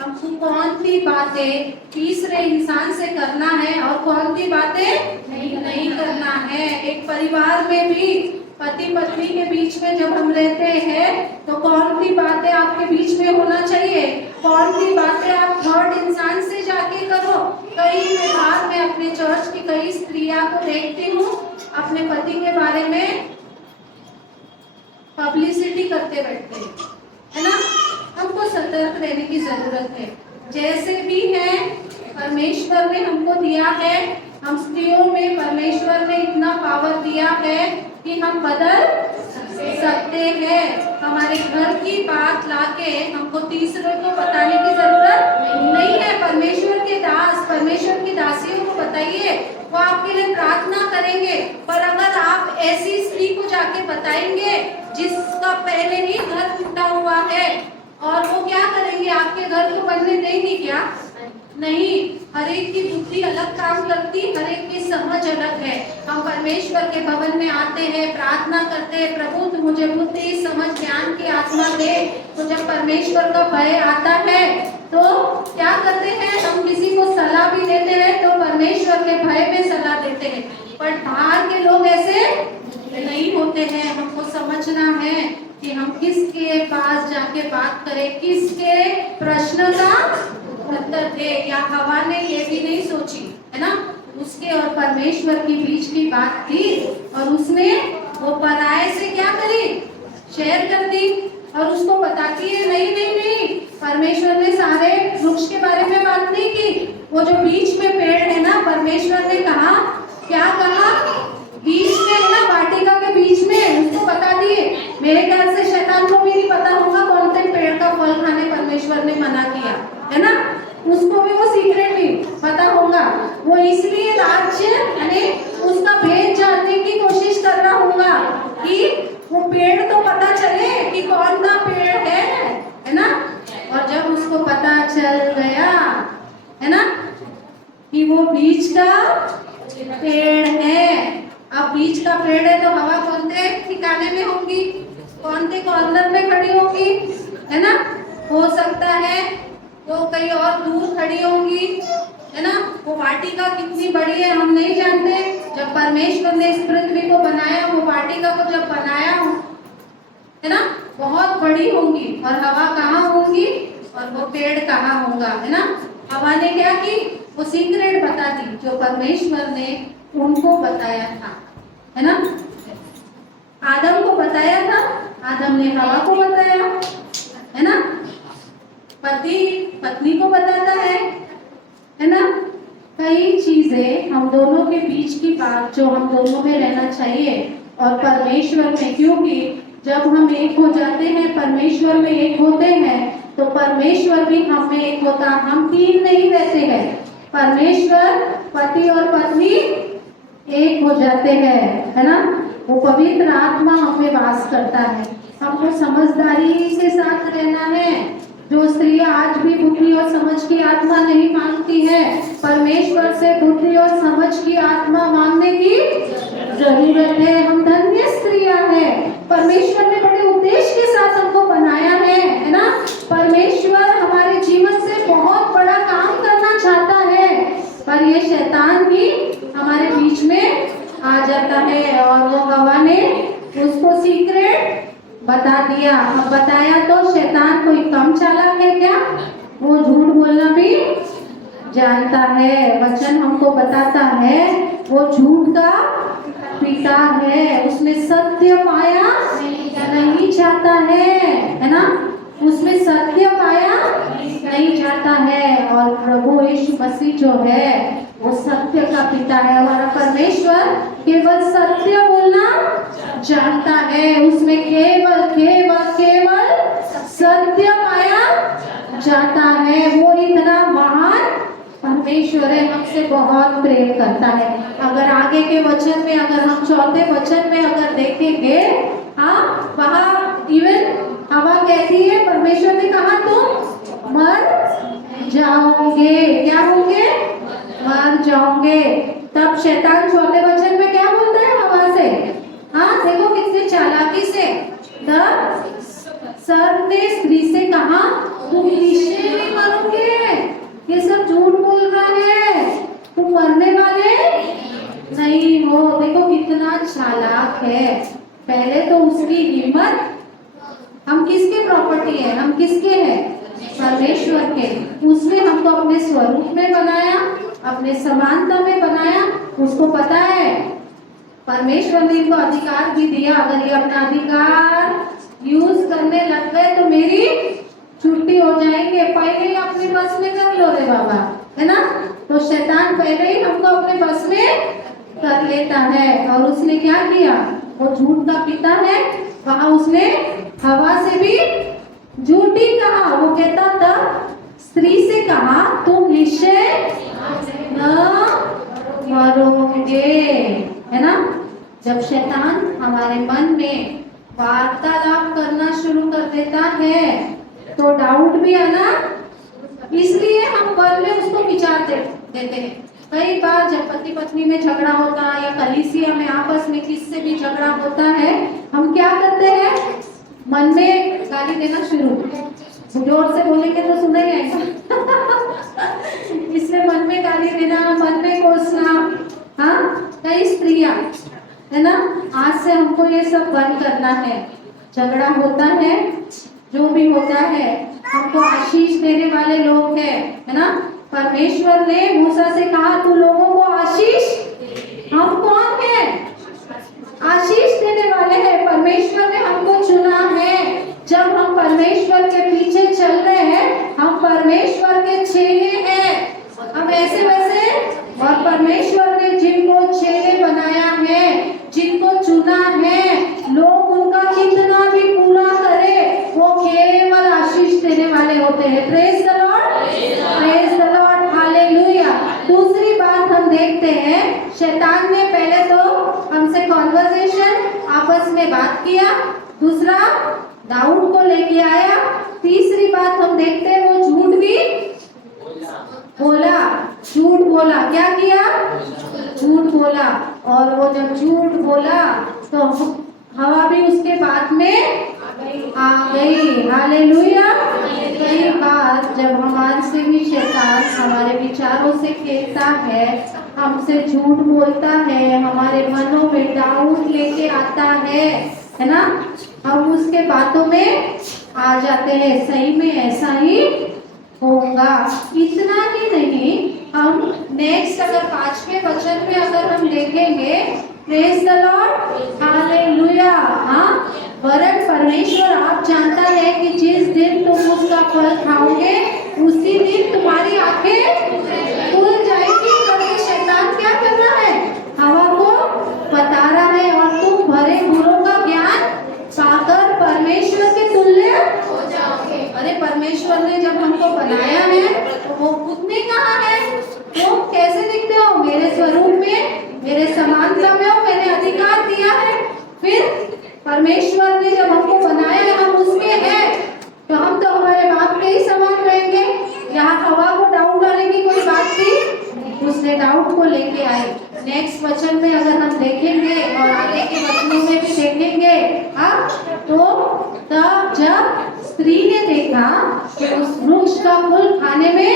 हमको कौन सी बातें तीसरे इंसान से करना है और कौन सी बातें नहीं करना है। एक परिवार में भी पति पत्नी के बीच में जब हम रहते हैं, तो कौन सी बातें आपके बीच में होना चाहिए, कौन सी बातें आप थर्ड इंसान से जाके करो। कई व्यवहार में अपने चर्च की कई स्त्रियां को देखती हूँ, अपने पति के बारे में पब्लिसिटी करते बैठते हैं, है ना। हमको सतर्क रहने की जरूरत है। जैसे भी है, परमेश्वर ने हमको दिया है, हम स्त्रियों में परमेश्वर ने इतना पावर दिया है कि हम बदल सकते हैं। हमारे घर की बात लाके हमको तीसरे को बताने की जरूरत नहीं है। परमेश्वर के दास, परमेश्वर की दासियों को बताइए, वो आपके लिए प्रार्थना करेंगे। पर अगर आप ऐसी स्त्री को जाके बताएंगे जिसका पहले ही घर टूटा हुआ है, और वो क्या करेंगे, आपके घर को बनने देंगी क्या? नहीं। हर एक की बुद्धि अलग काम करती, हर एक की समझ अलग है। हम परमेश्वर के भवन में आते हैं, प्रार्थना करते हैं, प्रभु तू मुझे बुद्धि समझ ज्ञान की आत्मा दे। तो जब परमेश्वर का भय आता है, तो क्या करते हैं, हम किसी को सलाह भी देते हैं तो परमेश्वर के भय में सलाह देते हैं। पर बाहर के लोग ऐसे नहीं होते हैं। हमको समझना है कि हम किसके पास जाके बात करें, किसके प्रश्न का उत्तर दे। या हवा ने ये भी नहीं सोची, है ना, उसके और परमेश्वर के बीच की बात थी, और उसने वो पराये से क्या करी, शेयर कर दी, और उसको बताती है नहीं नहीं नहीं, परमेश्वर ने सारे वृक्ष के बारे में बात नहीं की। वो जो बीच में पेड़ है ना, परमेश्वर ने कहा, क्या कहा, बीच में है ना, वाटिका के बीच में, उसको बता दिए। मेरे ख्याल से शैतान को भी नहीं पता होगा कौन से पेड़ का फल खाने परमेश्वर ने मना किया, है ना, उसको भी वो सीक्रेटली पता होगा। वो इसलिए राज्य यानी उसका भेद जानने की कोशिश कर रहा होगा कि वो पेड़ तो पता चले कि कौन सा पेड़ है ना। और जब उसको पता चल गया, है ना, कि वो बीच का पेड़ है। अब बीच का पेड़ है तो हवा कौन से ठिकाने में होंगी, कौन से कॉर्नर में खड़ी होंगी, है ना। हो सकता है वो कहीं और दूर खड़ी होंगी, है ना। वो वाटिका कितनी बड़ी है हम नहीं जानते। जब परमेश्वर ने इस पृथ्वी को बनाया, वो वाटिका को जब बनाया, है ना, बहुत बड़ी होंगी। और हवा कहाँ होंगी और वो पेड़ कहाँ होगा, है ना। हवा ने क्या की, वो सीक्रेट बता दी जो परमेश्वर ने उनको बताया था, है ना। आदम को बताया था, आदम ने हवा को बताया, है ना। पति पत्नी को बताता है ना। कई चीजें हम दोनों के बीच की बात जो हम दोनों में रहना चाहिए और परमेश्वर में, क्योंकि जब हम एक हो जाते हैं, परमेश्वर में एक होते हैं, तो परमेश्वर भी हम में एक होता। हम तीन नहीं रहते हैं, परमेश्वर, पति और पत्नी एक हो जाते हैं, है ना। वो पवित्र आत्मा हम में वास करता है। हमको समझदारी के साथ रहना है। जो स्त्रियां आज भी बुद्धि और समझ की आत्मा नहीं मांगती है, परमेश्वर से बुद्धि और समझ की आत्मा मांगने की जरूरत है। हम धन्य है और वो हवा ने उसको सीक्रेट बता दिया। अब बताया तो शैतान कोई कम चालाक है क्या? वो झूठ बोलना भी जानता है। वचन हमको बताता है वो झूठ का पिता है, उसमें सत्य पाया नहीं जाता है ना? उसमें सत्य पाया नहीं जाता है। और प्रभु यीशु मसीह जो है वो सत्य का पिता है। हमारा परमेश्वर केवल सत्य बोलना जानता है, उसमें केवल केवल केवल सत्य पाया जाता है। वो इतना महान परमेश्वर है, हमसे बहुत प्रेम करता है। अगर आगे के वचन में, अगर हम चौथे वचन में अगर देखेंगे, हाँ, वहाँ इवन हवा कहती है, परमेश्वर ने कहा तुम मर जाओगे। क्या होंगे? मर जाओगे। तब शैतान चौथे वचन में क्या बोलता है हवा से? हाँ, देखो कितने चालाकी से। तब सर्प ने स्त्री से कहा तुम निश्चय नहीं मरोगे, ये सब झूठ बोल रहा है, तुम मरने वाले नहीं हो। देखो कितना चालाक है। पहले तो उसकी हिम्मत, हम किसके प्रॉपर्टी है? हम किसके हैं? परमेश्वर के। उसने हमको अपने स्वरूप में बनाया, अपने समानता में बनाया। उसको पता है परमेश्वर ने इनको अधिकार भी दिया, अगर ये अपना अधिकार यूज करने लग गए तो मेरी छुट्टी हो जाएंगे। पहले ही अपने बस में कर लो रे बाबा, है ना? तो शैतान पहले ही हमको अपने बस में कर लेता है। और उसने क्या किया? वो झूठ का पिता है, वहां उसने हवा से भी झूठी कहा। वो कहता था स्त्री से कहा तुम निश्चय न मरोगे, है ना? जब शैतान हमारे मन में वार्तालाप करना शुरू कर देता है तो डाउट भी आना, इसलिए हम मन में उसको विचार देते हैं। कई बार जब पति पत्नी में झगड़ा होता है या कलीसिया में आपस में किससे भी झगड़ा होता है, हम क्या करते हैं? मन में गाली देना शुरू। जोर से बोलेंगे तो सुना ही आएगा इसलिए मन में गाली देना, मन में कोसना। हाँ, कई स्त्रियां, है ना? आज से हमको ये सब बंद करना है। झगड़ा होता है, जो भी होता है, हमको आशीष देने वाले लोग हैं, है ना? परमेश्वर ने मूसा से कहा तू लोगों को आशीष, हम कौन है? आशीष देने वाले हैं। परमेश्वर ने हमको चुना है। जब हम परमेश्वर के पीछे चल रहे हैं, हम परमेश्वर के चेले हैं। हम ऐसे वैसे, और परमेश्वर ने जिनको चेले बनाया है, जिनको चुना है, लोग उनका कितना भी पूरा करे, वो केवल आशीष देने वाले होते हैं। Praise the lord, praise the Lord, hallelujah. दूसरी बात हम देखते हैं, शैतान ने पहले तो हमसे कॉन्वर्सेशन, आपस में बात किया। दूसरा, दाऊद को लेके आया। तीसरी बात हम देखते हैं, वो झूठ भी बोला। झूठ बोला, क्या किया? झूठ बोला। और वो जब झूठ बोला तो हवा भी उसके बाद में आ गई। हालेलुया। कई बार जब हमारे से भी शैतान हमारे विचारों से खेलता है, हमसे झूठ बोलता है, हमारे मनों में डाउट लेके आता है ना? हम उसके बातों में आ जाते हैं। सही में ऐसा ही होगा। इतना ही नहीं, हम नेक्स्ट अगर 5वें वचन में अगर हम देखेंगे, प्रेज द लॉर्ड, हालेलुया। हाँ, वरन परमेश्वर आप जानता है कि जिस दिन तुम उसका फल खाओगे उसी दिन तुम्हारी आंखें खुल जाएगी। करके शैतान क्या कर रहा है? हवा को बता रहा है और तुम भरे बुरों का ज्ञान पाकर परमेश्वर के तुल्य हो जाओगे। अरे परमेश्वर ने जब हमको बनाया है तो वो खुद ने कहा है तुम कैसे दिखते हो? मेरे स्वरूप में, मेरे समानता में हो, मैंने अधिकार दिया है। फिर परमेश्वर ने जब हमको बनाया है, हम उसके हैं, तो हम तो हमारे बाप के ही समान रहेंगे। यहाँ हवा को डाउट डालने की कोई बात थी? उसने डाउट को लेके आए। नेक्स्ट वचन में अगर हम देखेंगे और आगे के वचनों में भी देखेंगे, हाँ, तो तब जब स्त्री ने देखा कि उस वृक्ष का फल खाने में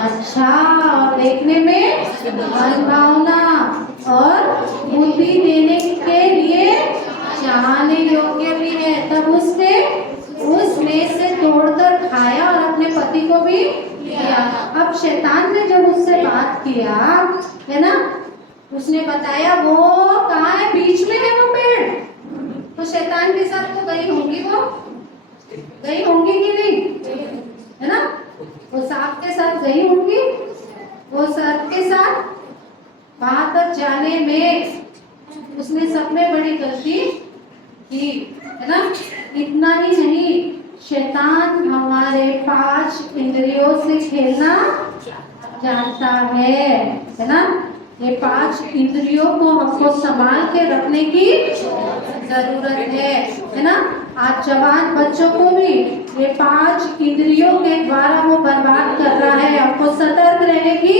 अच्छा और देखने में मनभावना और बुद्धि देने खाने योग्य भी है, तब उसने उस मेज से तोड़कर खाया और अपने पति को भी दिया। अब शैतान ने जब उससे बात किया, है ना, उसने बताया वो कहाँ है, बीच में है वो पेड़, तो शैतान के साथ तो गई होंगी, वो गई होंगी कि नहीं, है ना, वो सांप के साथ गई होंगी, वो सर्प के साथ वहां तक जाने में उसने सबसे बड़ी गलती की, है ना। इतना ही नहीं, शैतान हमारे 5 इंद्रियों से खेलना जानता है ना। ये 5 इंद्रियों को हमको संभाल के रखने की जरूरत है ना। आज जवान बच्चों को भी ये 5 इंद्रियों के द्वारा वो बर्बाद कर रहा है, हमको सतर्क रहने की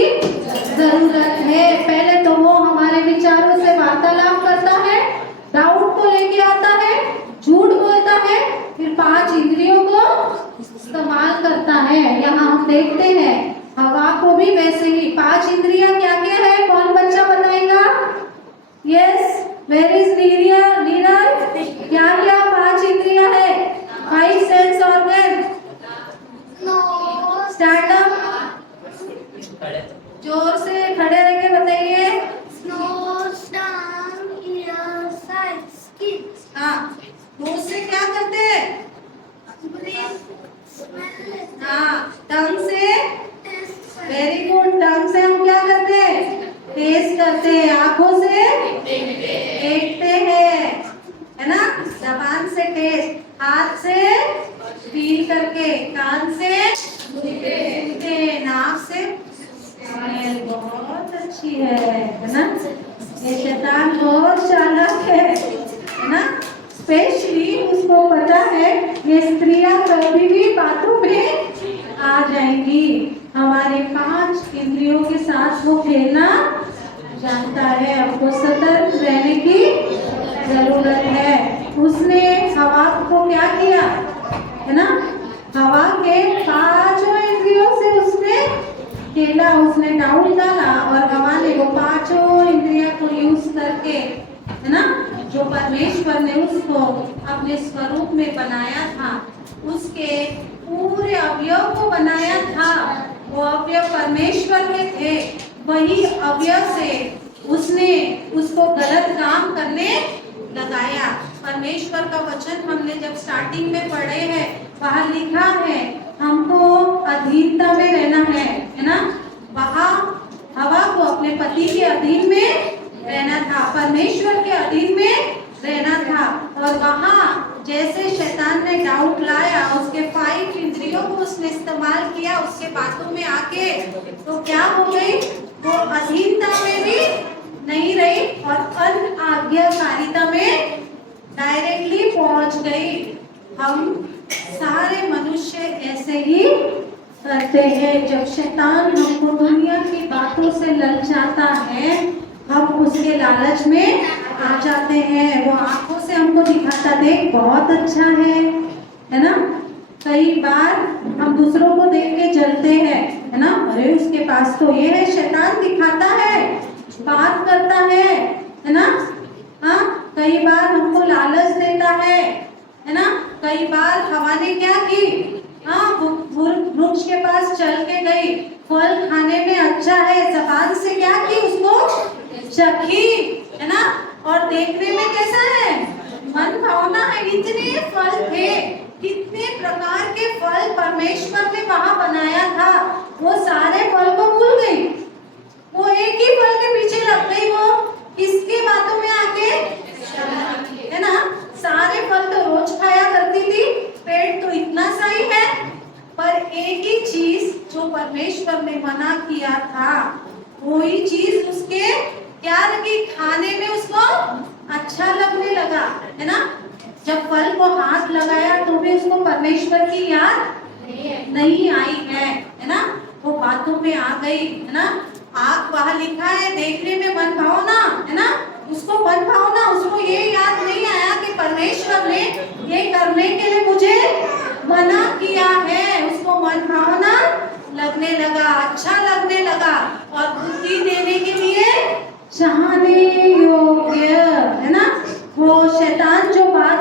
जरूरत है। पहले तो वो हमारे विचारों से वार्तालाप करता है, डाउट को लेके आता है, झूठ बोलता है, फिर 5 इंद्रियों को इस्तेमाल करता है। यहाँ हम देखते हैं हवा को भी वैसे ही 5 इंद्रियां क्या क्या है, कौन बच्चा बताएगा? Yes, where is Niral? क्या क्या 5 इंद्रियां है? 5 सेंस ऑर्गन। स्टैंड अप, जोर से खड़े रह के बताइए। हाँ, मुंह से क्या करते हैं? हाँ, टंग से, वेरी गुड, टंग से हम क्या करते हैं? टेस्ट करते हैं। आंखों से देखते हैं, है ना, जबान से टेस्ट, हाथ से फील करके, कान से सुनते, नाक से स्मेल। बहुत अच्छी है ना। ये शैतान बहुत चालाक है ना। स्पेशली उसको पता है ये स्त्रियां कभी भी बातों में आ जाएंगी। हमारे 5 इंद्रियों के साथ वो खेलना जानता है, हमको सतर्क रहने की जरूरत है। उसने हवा को क्या किया, है ना, हवा के 5 इंद्रियों से उसने खेला, उसने डाउट डाला और हवा ने वो 5 इंद्रियों को यूज करके, है ना, जो परमेश्वर ने उसको अपने स्वरूप में बनाया था, उसके पूरे अवयव को बनाया था, वो अवयव परमेश्वर में थे, वही अवयव से उसने उसको गलत काम करने लगाया। परमेश्वर का वचन हमने जब स्टार्टिंग में पढ़े हैं, वहाँ लिखा है हमको अधीनता में रहना है ना। वहाँ हवा को अपने पति के अधीन में रहना था, परमेश्वर के अधीन में रहना था। और वहाँ जैसे शैतान ने डाउट लाया, उसके 5 इंद्रियों को उसने इस्तेमाल किया, उसके बातों में आके, तो क्या हो गई, वो अधीनता में भी नहीं रही और अनाज्ञाकारिता में डायरेक्टली पहुंच गई। हम सारे मनुष्य ऐसे ही करते हैं। जब शैतान हमको दुनिया की बातों से ललचाता है, हम उसके लालच में आ जाते हैं। वो आंखों से हमको दिखाता, देख बहुत अच्छा है ना। कई बार हम दूसरों को देख के जलते हैं, है ना, अरे उसके पास तो ये है। शैतान दिखाता है, बात करता है ना। हाँ, कई बार हमको लालच देता है ना। कई बार हवा ने क्या की, हाँ, वृक्ष के पास चल के गई, फल खाने में अच्छा है, जबान से क्या की, उसको चखी, है ना, और देखने में कैसा है, मन भावना है। इतने फल थे, कितने प्रकार के फल परमेश्वर ने वहां बनाया था, वो सारे फल को भूल गई, वो एक ही फल के पीछे लग गई। वो किसकी बातों में आके, है ना, सारे फल तो रोज खाया करती थी, पेट तो इतना सा ही है, पर एक ही चीज जो परमेश्वर ने मना किया था, वही चीज उसके क्या लगी, खाने में उसको अच्छा लगने लगा, है ना। जब फल को हाथ लगाया तो भी उसको परमेश्वर की याद नहीं आई है ना। वो बातों में आ गई, है ना। आग वहाँ लिखा है, देखने में मन भावना, है ना, उसको मन भावना, उसको ये याद नहीं आया कि परमेश्वर ने ये करने के लिए मुझे मना किया है। उसको मन भावना लगने लगा, अच्छा लगने लगा, और बुद्धि देने के लिए चाहने योग्य, है ना। वो शैतान जो बात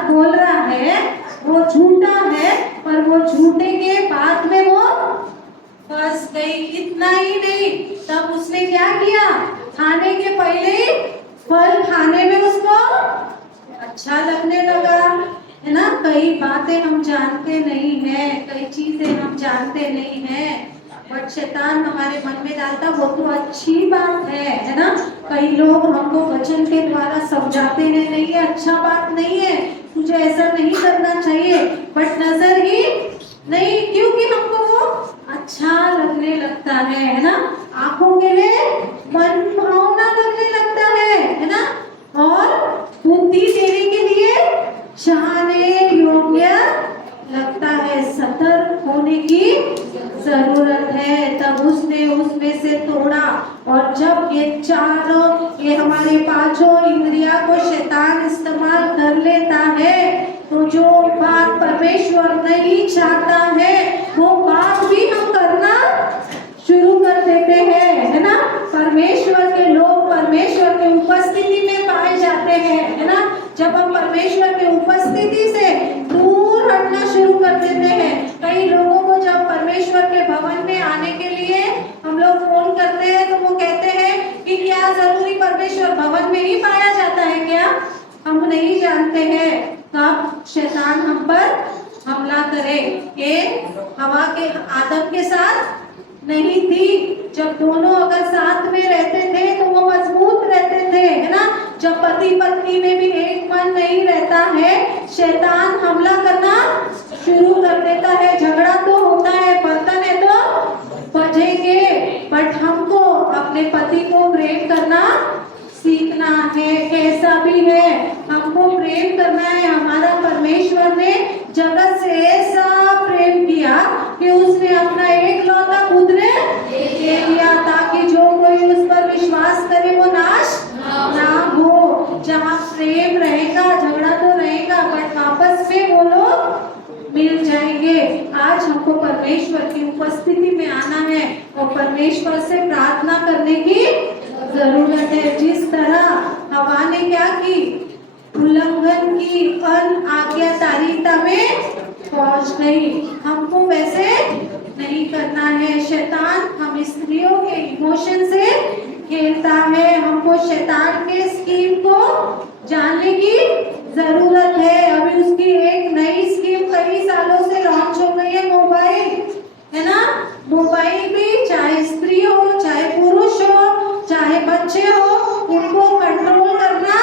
वो झूठा है, पर वो झूठे के बाद में वो फंस गई। इतना ही नहीं, तब उसने क्या किया, खाने के पहले ही फल खाने में उसको अच्छा लगने लगा, है ना। कई बातें हम जानते नहीं हैं, कई चीजें हम जानते नहीं हैं, बट शैतान हमारे मन में डालता वो तो अच्छी बात है ना। कई लोग हमको वचन के द्वारा समझाते हैं, नहीं ये अच्छा बात नहीं है, तुझे ऐसा नहीं करना चाहिए, बट नजर ही नहीं, क्योंकि हमको वो अच्छा लगने लगता है ना। आंखों के लिए मन भावना लगने लगता है ना। और बुद्धि देने के लिए चाहने योग्य लगता है। सतर्क होने की जरूरत है। तब उसने उसमें से तोड़ा, और जब ये हमारे पांचों इंद्रिया को शैतान इस्तेमाल कर लेता है, तो जो बात परमेश्वर नहीं चाहता है वो बात भी हम करना शुरू कर देते हैं, है ना। परमेश्वर के लोग परमेश्वर के उपस्थिति में पाए जाते हैं, है ना। जब हम परमेश्वर के उपस्थिति से दूर हटना शुरू कर देते हैं, कई लोगों को जब परमेश्वर के भवन में आने के लिए हम लोग फोन करते हैं तो वो कहते हैं कि क्या जरूरी परमेश्वर भवन में ही पाया जाता है क्या। हम नहीं जानते हैं कब शैतान हम पर हमला करे। ये हवा के आदम के साथ नहीं थी, जब दोनों अगर साथ में रहते थे तो वो मजबूत रहते थे, है ना। जब पति पत्नी में भी एक मन नहीं रहता है, शैतान हमला करना शुरू कर देता है। झगड़ा तो होता है, बर्तन है तो बजेंगे, बट हमको अपने पति को प्रेम करना सीखना है। कैसा भी है हमको प्रेम करना है। हमारा परमेश्वर ने जगत से ऐसा प्रेम किया कि उसने अपना एकलौता पुत्र दे दिया, ताकि जो कोई उस पर विश्वास करे वो नाश ना हो। जहाँ प्रेम रहेगा झगड़ा तो रहेगा, बट आपस में वो लोग मिल जाएंगे। आज हमको परमेश्वर की उपस्थिति में आना है और परमेश्वर से प्रार्थना करने की जरूरत है। जिस तरह हवा ने क्या की, उल्लंघन की, अनाज्ञाकारिता में पहुंच गई, हमको वैसे नहीं करना है। शैतान हम स्त्रियों के इमोशन से खेलता है। हमको शैतान के स्कीम को जानने की जरूरत है। अभी उसकी एक नई स्कीम कई सालों से लॉन्च हो गई है, मोबाइल, है ना। मोबाइल भी चाहे स्त्री हो, चाहे पुरुष हो, चाहे बच्चे हो, उनको कंट्रोल करना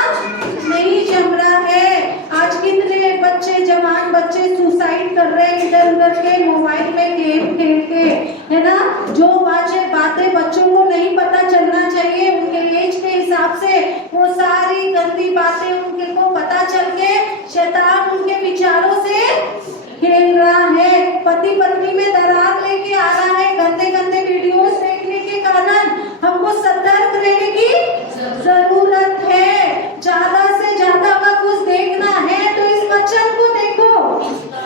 नहीं जम रहा है। आज कितने बच्चे, जवान बच्चे सुसाइड कर रहे हैं इधर उधर के मोबाइल में गेम खेल के, है ना। जो बातें बच्चों को नहीं पता चलना चाहिए, उनके एज के हिसाब से वो सारी गंदी बातें उनके को पता चल के शैतान उनके विचारों से खेल रहा है। पति पत्नी में दरार लेके आ रहा है। गंदे गंदे वीडियोस देखने के कारण हमको सतर्क रहने की जरूरत है। ज्यादा से ज्यादा अगर कुछ देखना है तो इस वचन को देखो,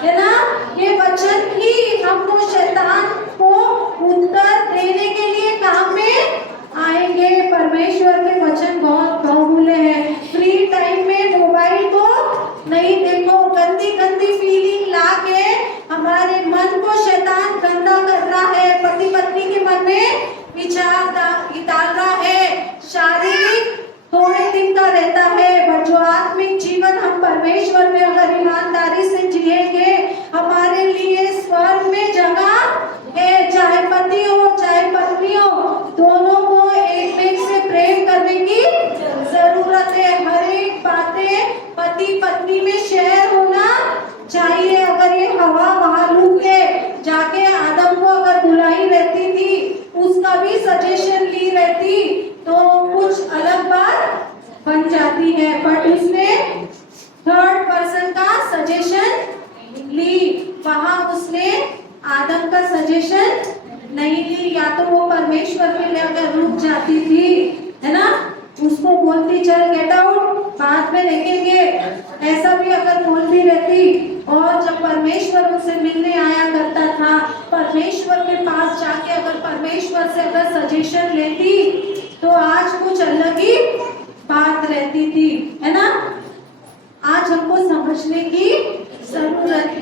है ना। ये वचन ही हमको शैतान को उत्तर देने के लिए काम में आएंगे। परमेश्वर के वचन बहुत बहुमूल्य है। फ्री टाइम में मोबाइल को नहीं देखो। गंदी गंदी फीलिंग लाके हमारे मन को शैतान गंदा कर रहा है। पति पत्नी के मन में विचार डाल रहा है। शारीरिक थोड़े दिन का रहता है, पर जो आत्मिक जीवन हम परमेश्वर में अगर ईमानदारी से जिएंगे, हमारे लिए स्वर्ग में जगह है। चाहे पति हो चाहे पत्नी हो, दोनों को एक एक से प्रेम करने की जरूरत है। हर एक बातें पति पत्नी में शेयर होना चाहिए। अगर ये हवा वहां लुक के जाके आदम को अगर बुलाई रहती थी, उसका भी सजेशन ली रहती, तो कुछ अलग बात बन जाती है। बट उसने थर्ड पर्सन का सजेशन ली, वहां उसने आदम का सजेशन नहीं ली। या तो वो परमेश्वर के लिए अगर रुक जाती थी, है ना, उसको बोलती चल गेट आउट, बाद में देखेंगे, ऐसा भी अगर बोलती रहती। और जब परमेश्वर उनसे मिलने आया करता था, परमेश्वर के पास जाके अगर परमेश्वर से अगर सजेशन लेती, तो आज कुछ अलग ही बात रहती थी, है ना। आज हमको समझने की जरूरत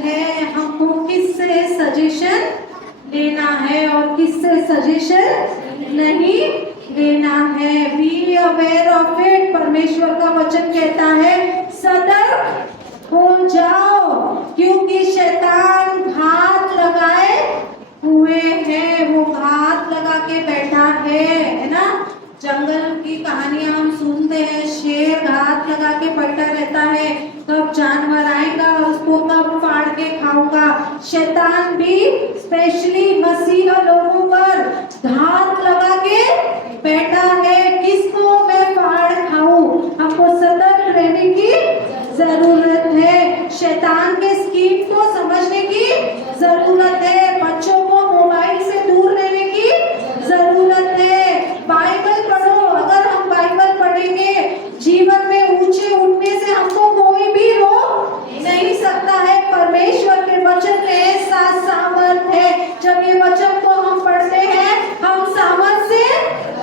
लगा के बैठा रहता है, कब जानवर आएगा और उसको कब फाड़ के खाऊंगा। शैतान भी स्पेशली मसीह लोगों पर घात लगा के बैठा है, किसको मैं फाड़ खाऊं। हमको सतर्क रहने की जरूरत है, शैतान के स्कीम को समझने की जरूरत है, बच्चों को मोबाइल से दूर रहने की जरूरत है। बाइबल पढ़ो, अगर हम बाइबल पढ़ेंगे जीवन में ऊंचे उठने से हमको कोई भी रोक नहीं सकता है। परमेश्वर के वचन में ऐसा सामर्थ है, जब ये वचन को हम पढ़ते हैं हम सामर्थ से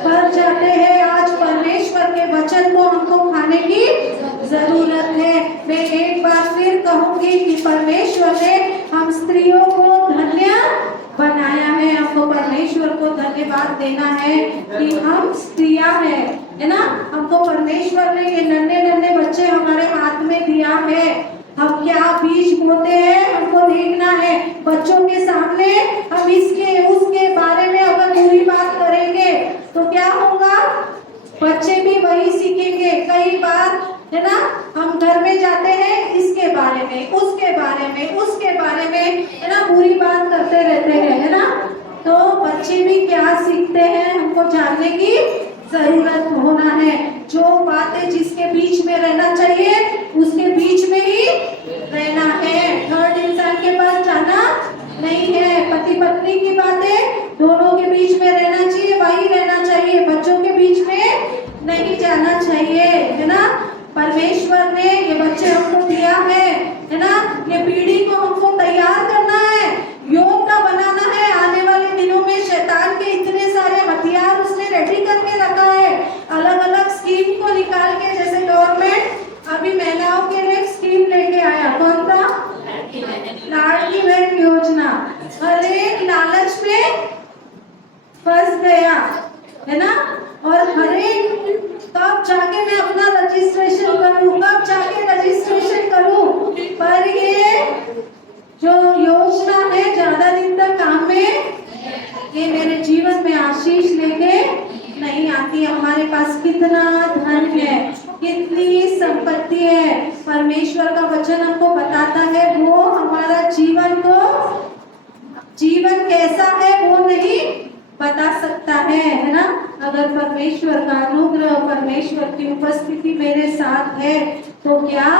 भर जाते हैं। आज परमेश्वर के वचन को हमको खाने की जरूरत है। मैं एक बार फिर कहूंगी कि परमेश्वर ने हम स्त्रियों को धन्य बनाया है। हमको परमेश्वर को धन्यवाद देना है कि हम स्त्रियां हैं, है ना। हमको परमेश्वर ने ये नन्हे नन्हे बच्चे हमारे हाथ में दिया है। हम क्या बीज बोते हैं हमको देखना है। बच्चों के सामने हम इसके उसके बारे में अगर बुरी बात करेंगे तो क्या होगा, बच्चे भी वही सीखेंगे। कई बार है ना, हम घर में जाते हैं इसके बारे में उसके बारे में उसके बारे में है ना बुरी बात करते रहते हैं, है ना। तो बच्चे भी क्या सीखते हैं हमको जानने की जरूरत होना है। जो बातें जिसके बीच में रहना चाहिए उसके बीच में ही रहना है। थर्ड इंसान के पास जाना नहीं है। पति पत्नी की बातें दोनों के बीच में रहना चाहिए, वही रहना चाहिए, बच्चों के बीच में नहीं जाना चाहिए, है ना। परमेश्वर ने ये बच्चे हमको दिया है ना, ये पीढ़ी को हमको तैयार करना है, योद्धा बनाना है। आने वाले दिनों में शैतान के इतने सारे हथियार उसने रेडी करके रखा है, अलग अलग स्कीम को निकाल के। जैसे गवर्नमेंट अभी महिलाओं के लिए स्कीम लेके आया, कौन सा, लाड़की बहन योजना। हर एक लालच में फंस गया, है ना। और हर एक कब जाके मैं अपना रजिस्ट्रेशन करूं, कब जाके रजिस्ट्रेशन करूं, पर ये जो योजना है ज्यादा दिन तक काम में, ये मेरे जीवन में आशीष लेके नहीं आती। हमारे पास कितना धन है, कितनी संपत्ति है, परमेश्वर का वचन हमको बताता है वो हमारा जीवन कैसा है वो नहीं बता सकता है ना। अगर परमेश्वर का अनुग्रह, परमेश्वर की उपस्थिति मेरे साथ है तो क्या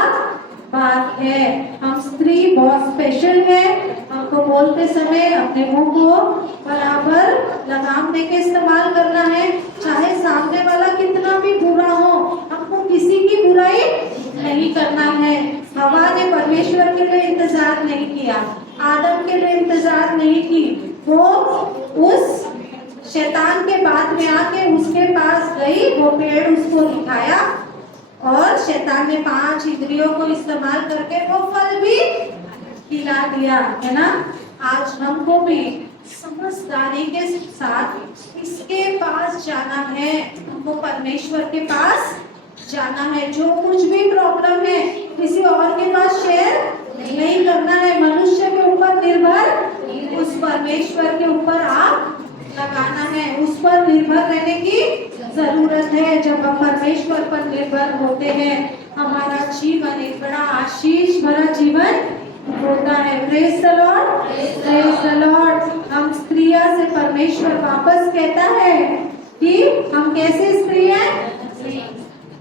बात है। हम स्त्री बहुत स्पेशल है। हमको बोलते समय अपने मुंह को बराबर लगाम देके इस्तेमाल करना है। चाहे सामने वाला कितना भी बुरा हो, हमको किसी की बुराई नहीं करना है। हवा ने परमेश्वर के लिए इंतजार नहीं किया, आदम के लिए इंतजार नहीं की, वो उस शैतान के बाद में आके उसके पास गई, वो पेड़ उसको दिखाया और शैतान ने 5 इंद्रियों को इस्तेमाल करके वो फल भी खिला दिया, है ना। आज हमको भी समझदारी के साथ इसके पास जाना है, हमको परमेश्वर के पास जाना है। जो कुछ भी प्रॉब्लम है किसी और के पास शेयर नहीं करना है, मनुष्य के ऊपर निर्भर, उस परमेश्वर के ऊपर आप लगाना है, उस पर निर्भर रहने की जरूरत है। जब हम परमेश्वर पर निर्भर होते हैं हमारा जीवन एक बड़ा आशीष भरा जीवन होता है। Praise the lord, praise the Lord. हम स्त्रियां से परमेश्वर वापस कहता है कि हम कैसे स्त्री हैं,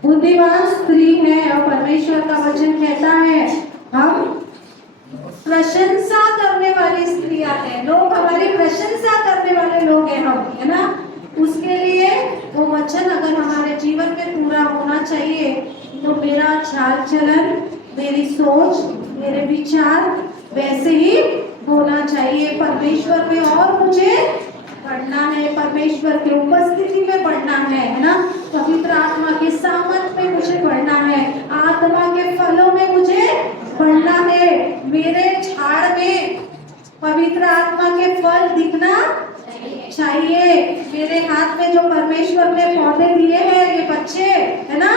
बुद्धिमान स्त्री है। और परमेश्वर का वचन कहता है हम प्रशंसा करने वाली स्त्रियां हैं, लोग हमारी प्रशंसा करने वाले लोग हैं हम, है ना। उसके लिए वो वचन अगर हमारे जीवन में पूरा होना चाहिए तो मेरा चाल चलन, मेरी सोच, मेरे विचार वैसे ही होना चाहिए। परमेश्वर में और मुझे बढ़ना है, परमेश्वर की उपस्थिति में बढ़ना है ना। पवित्र आत्मा के सामर्थ में मुझे बढ़ना है, आत्मा के फलों में मुझे बढ़ना है। मेरे झाड़ में पवित्र आत्मा के फल दिखना चाहिए। मेरे हाथ में जो परमेश्वर ने पौधे दिए हैं, ये बच्चे है ना,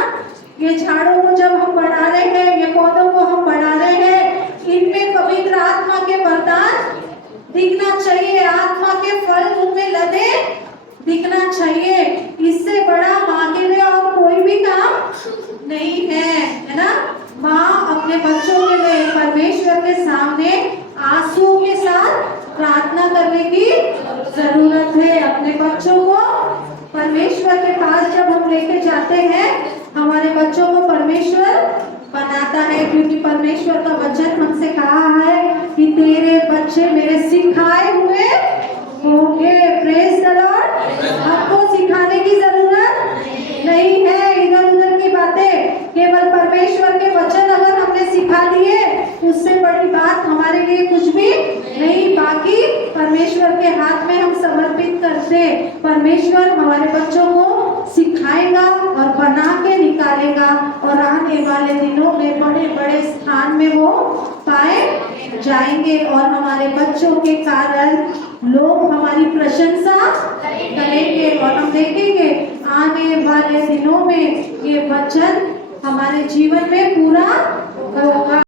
ये झाड़ों को जब हम बढ़ा रहे हैं, ये पौधों को हम बढ़ा रहे हैं, इनमें पवित्र आत्मा के वरदान दिखना चाहिए, आत्मा के फल उनमें लदे दिखना चाहिए। इससे बड़ा मांगे और कोई भी काम नहीं है। बच्चों के लिए परमेश्वर के सामने आंसुओं के साथ प्रार्थना करने की जरूरत है। अपने बच्चों को परमेश्वर के पास जब हम लेके जाते हैं, हमारे बच्चों को परमेश्वर बनाता है, क्योंकि परमेश्वर का वचन हमसे कहा है कि तेरे बच्चे मेरे सिखाए हुए होंगे। Praise the Lord. आपको सिखाने की जरूरत नहीं है इधर उधर की बातें, केवल परमेश्वर के वचन अगर हमने सिखा दिए, उससे बड़ी बात हमारे लिए कुछ भी नहीं। बाकी परमेश्वर के हाथ में हम समर्पित करते, परमेश्वर हमारे बच्चों को सिखाएगा और बना के निकालेगा, और आने वाले दिनों में बड़े बड़े स्थान में वो पाए जाएंगे, और हमारे बच्चों के कारण लोग हमारी प्रशंसा करेंगे, और हम देखेंगे आने वाले दिनों में ये वचन हमारे जीवन में पूरा होगा।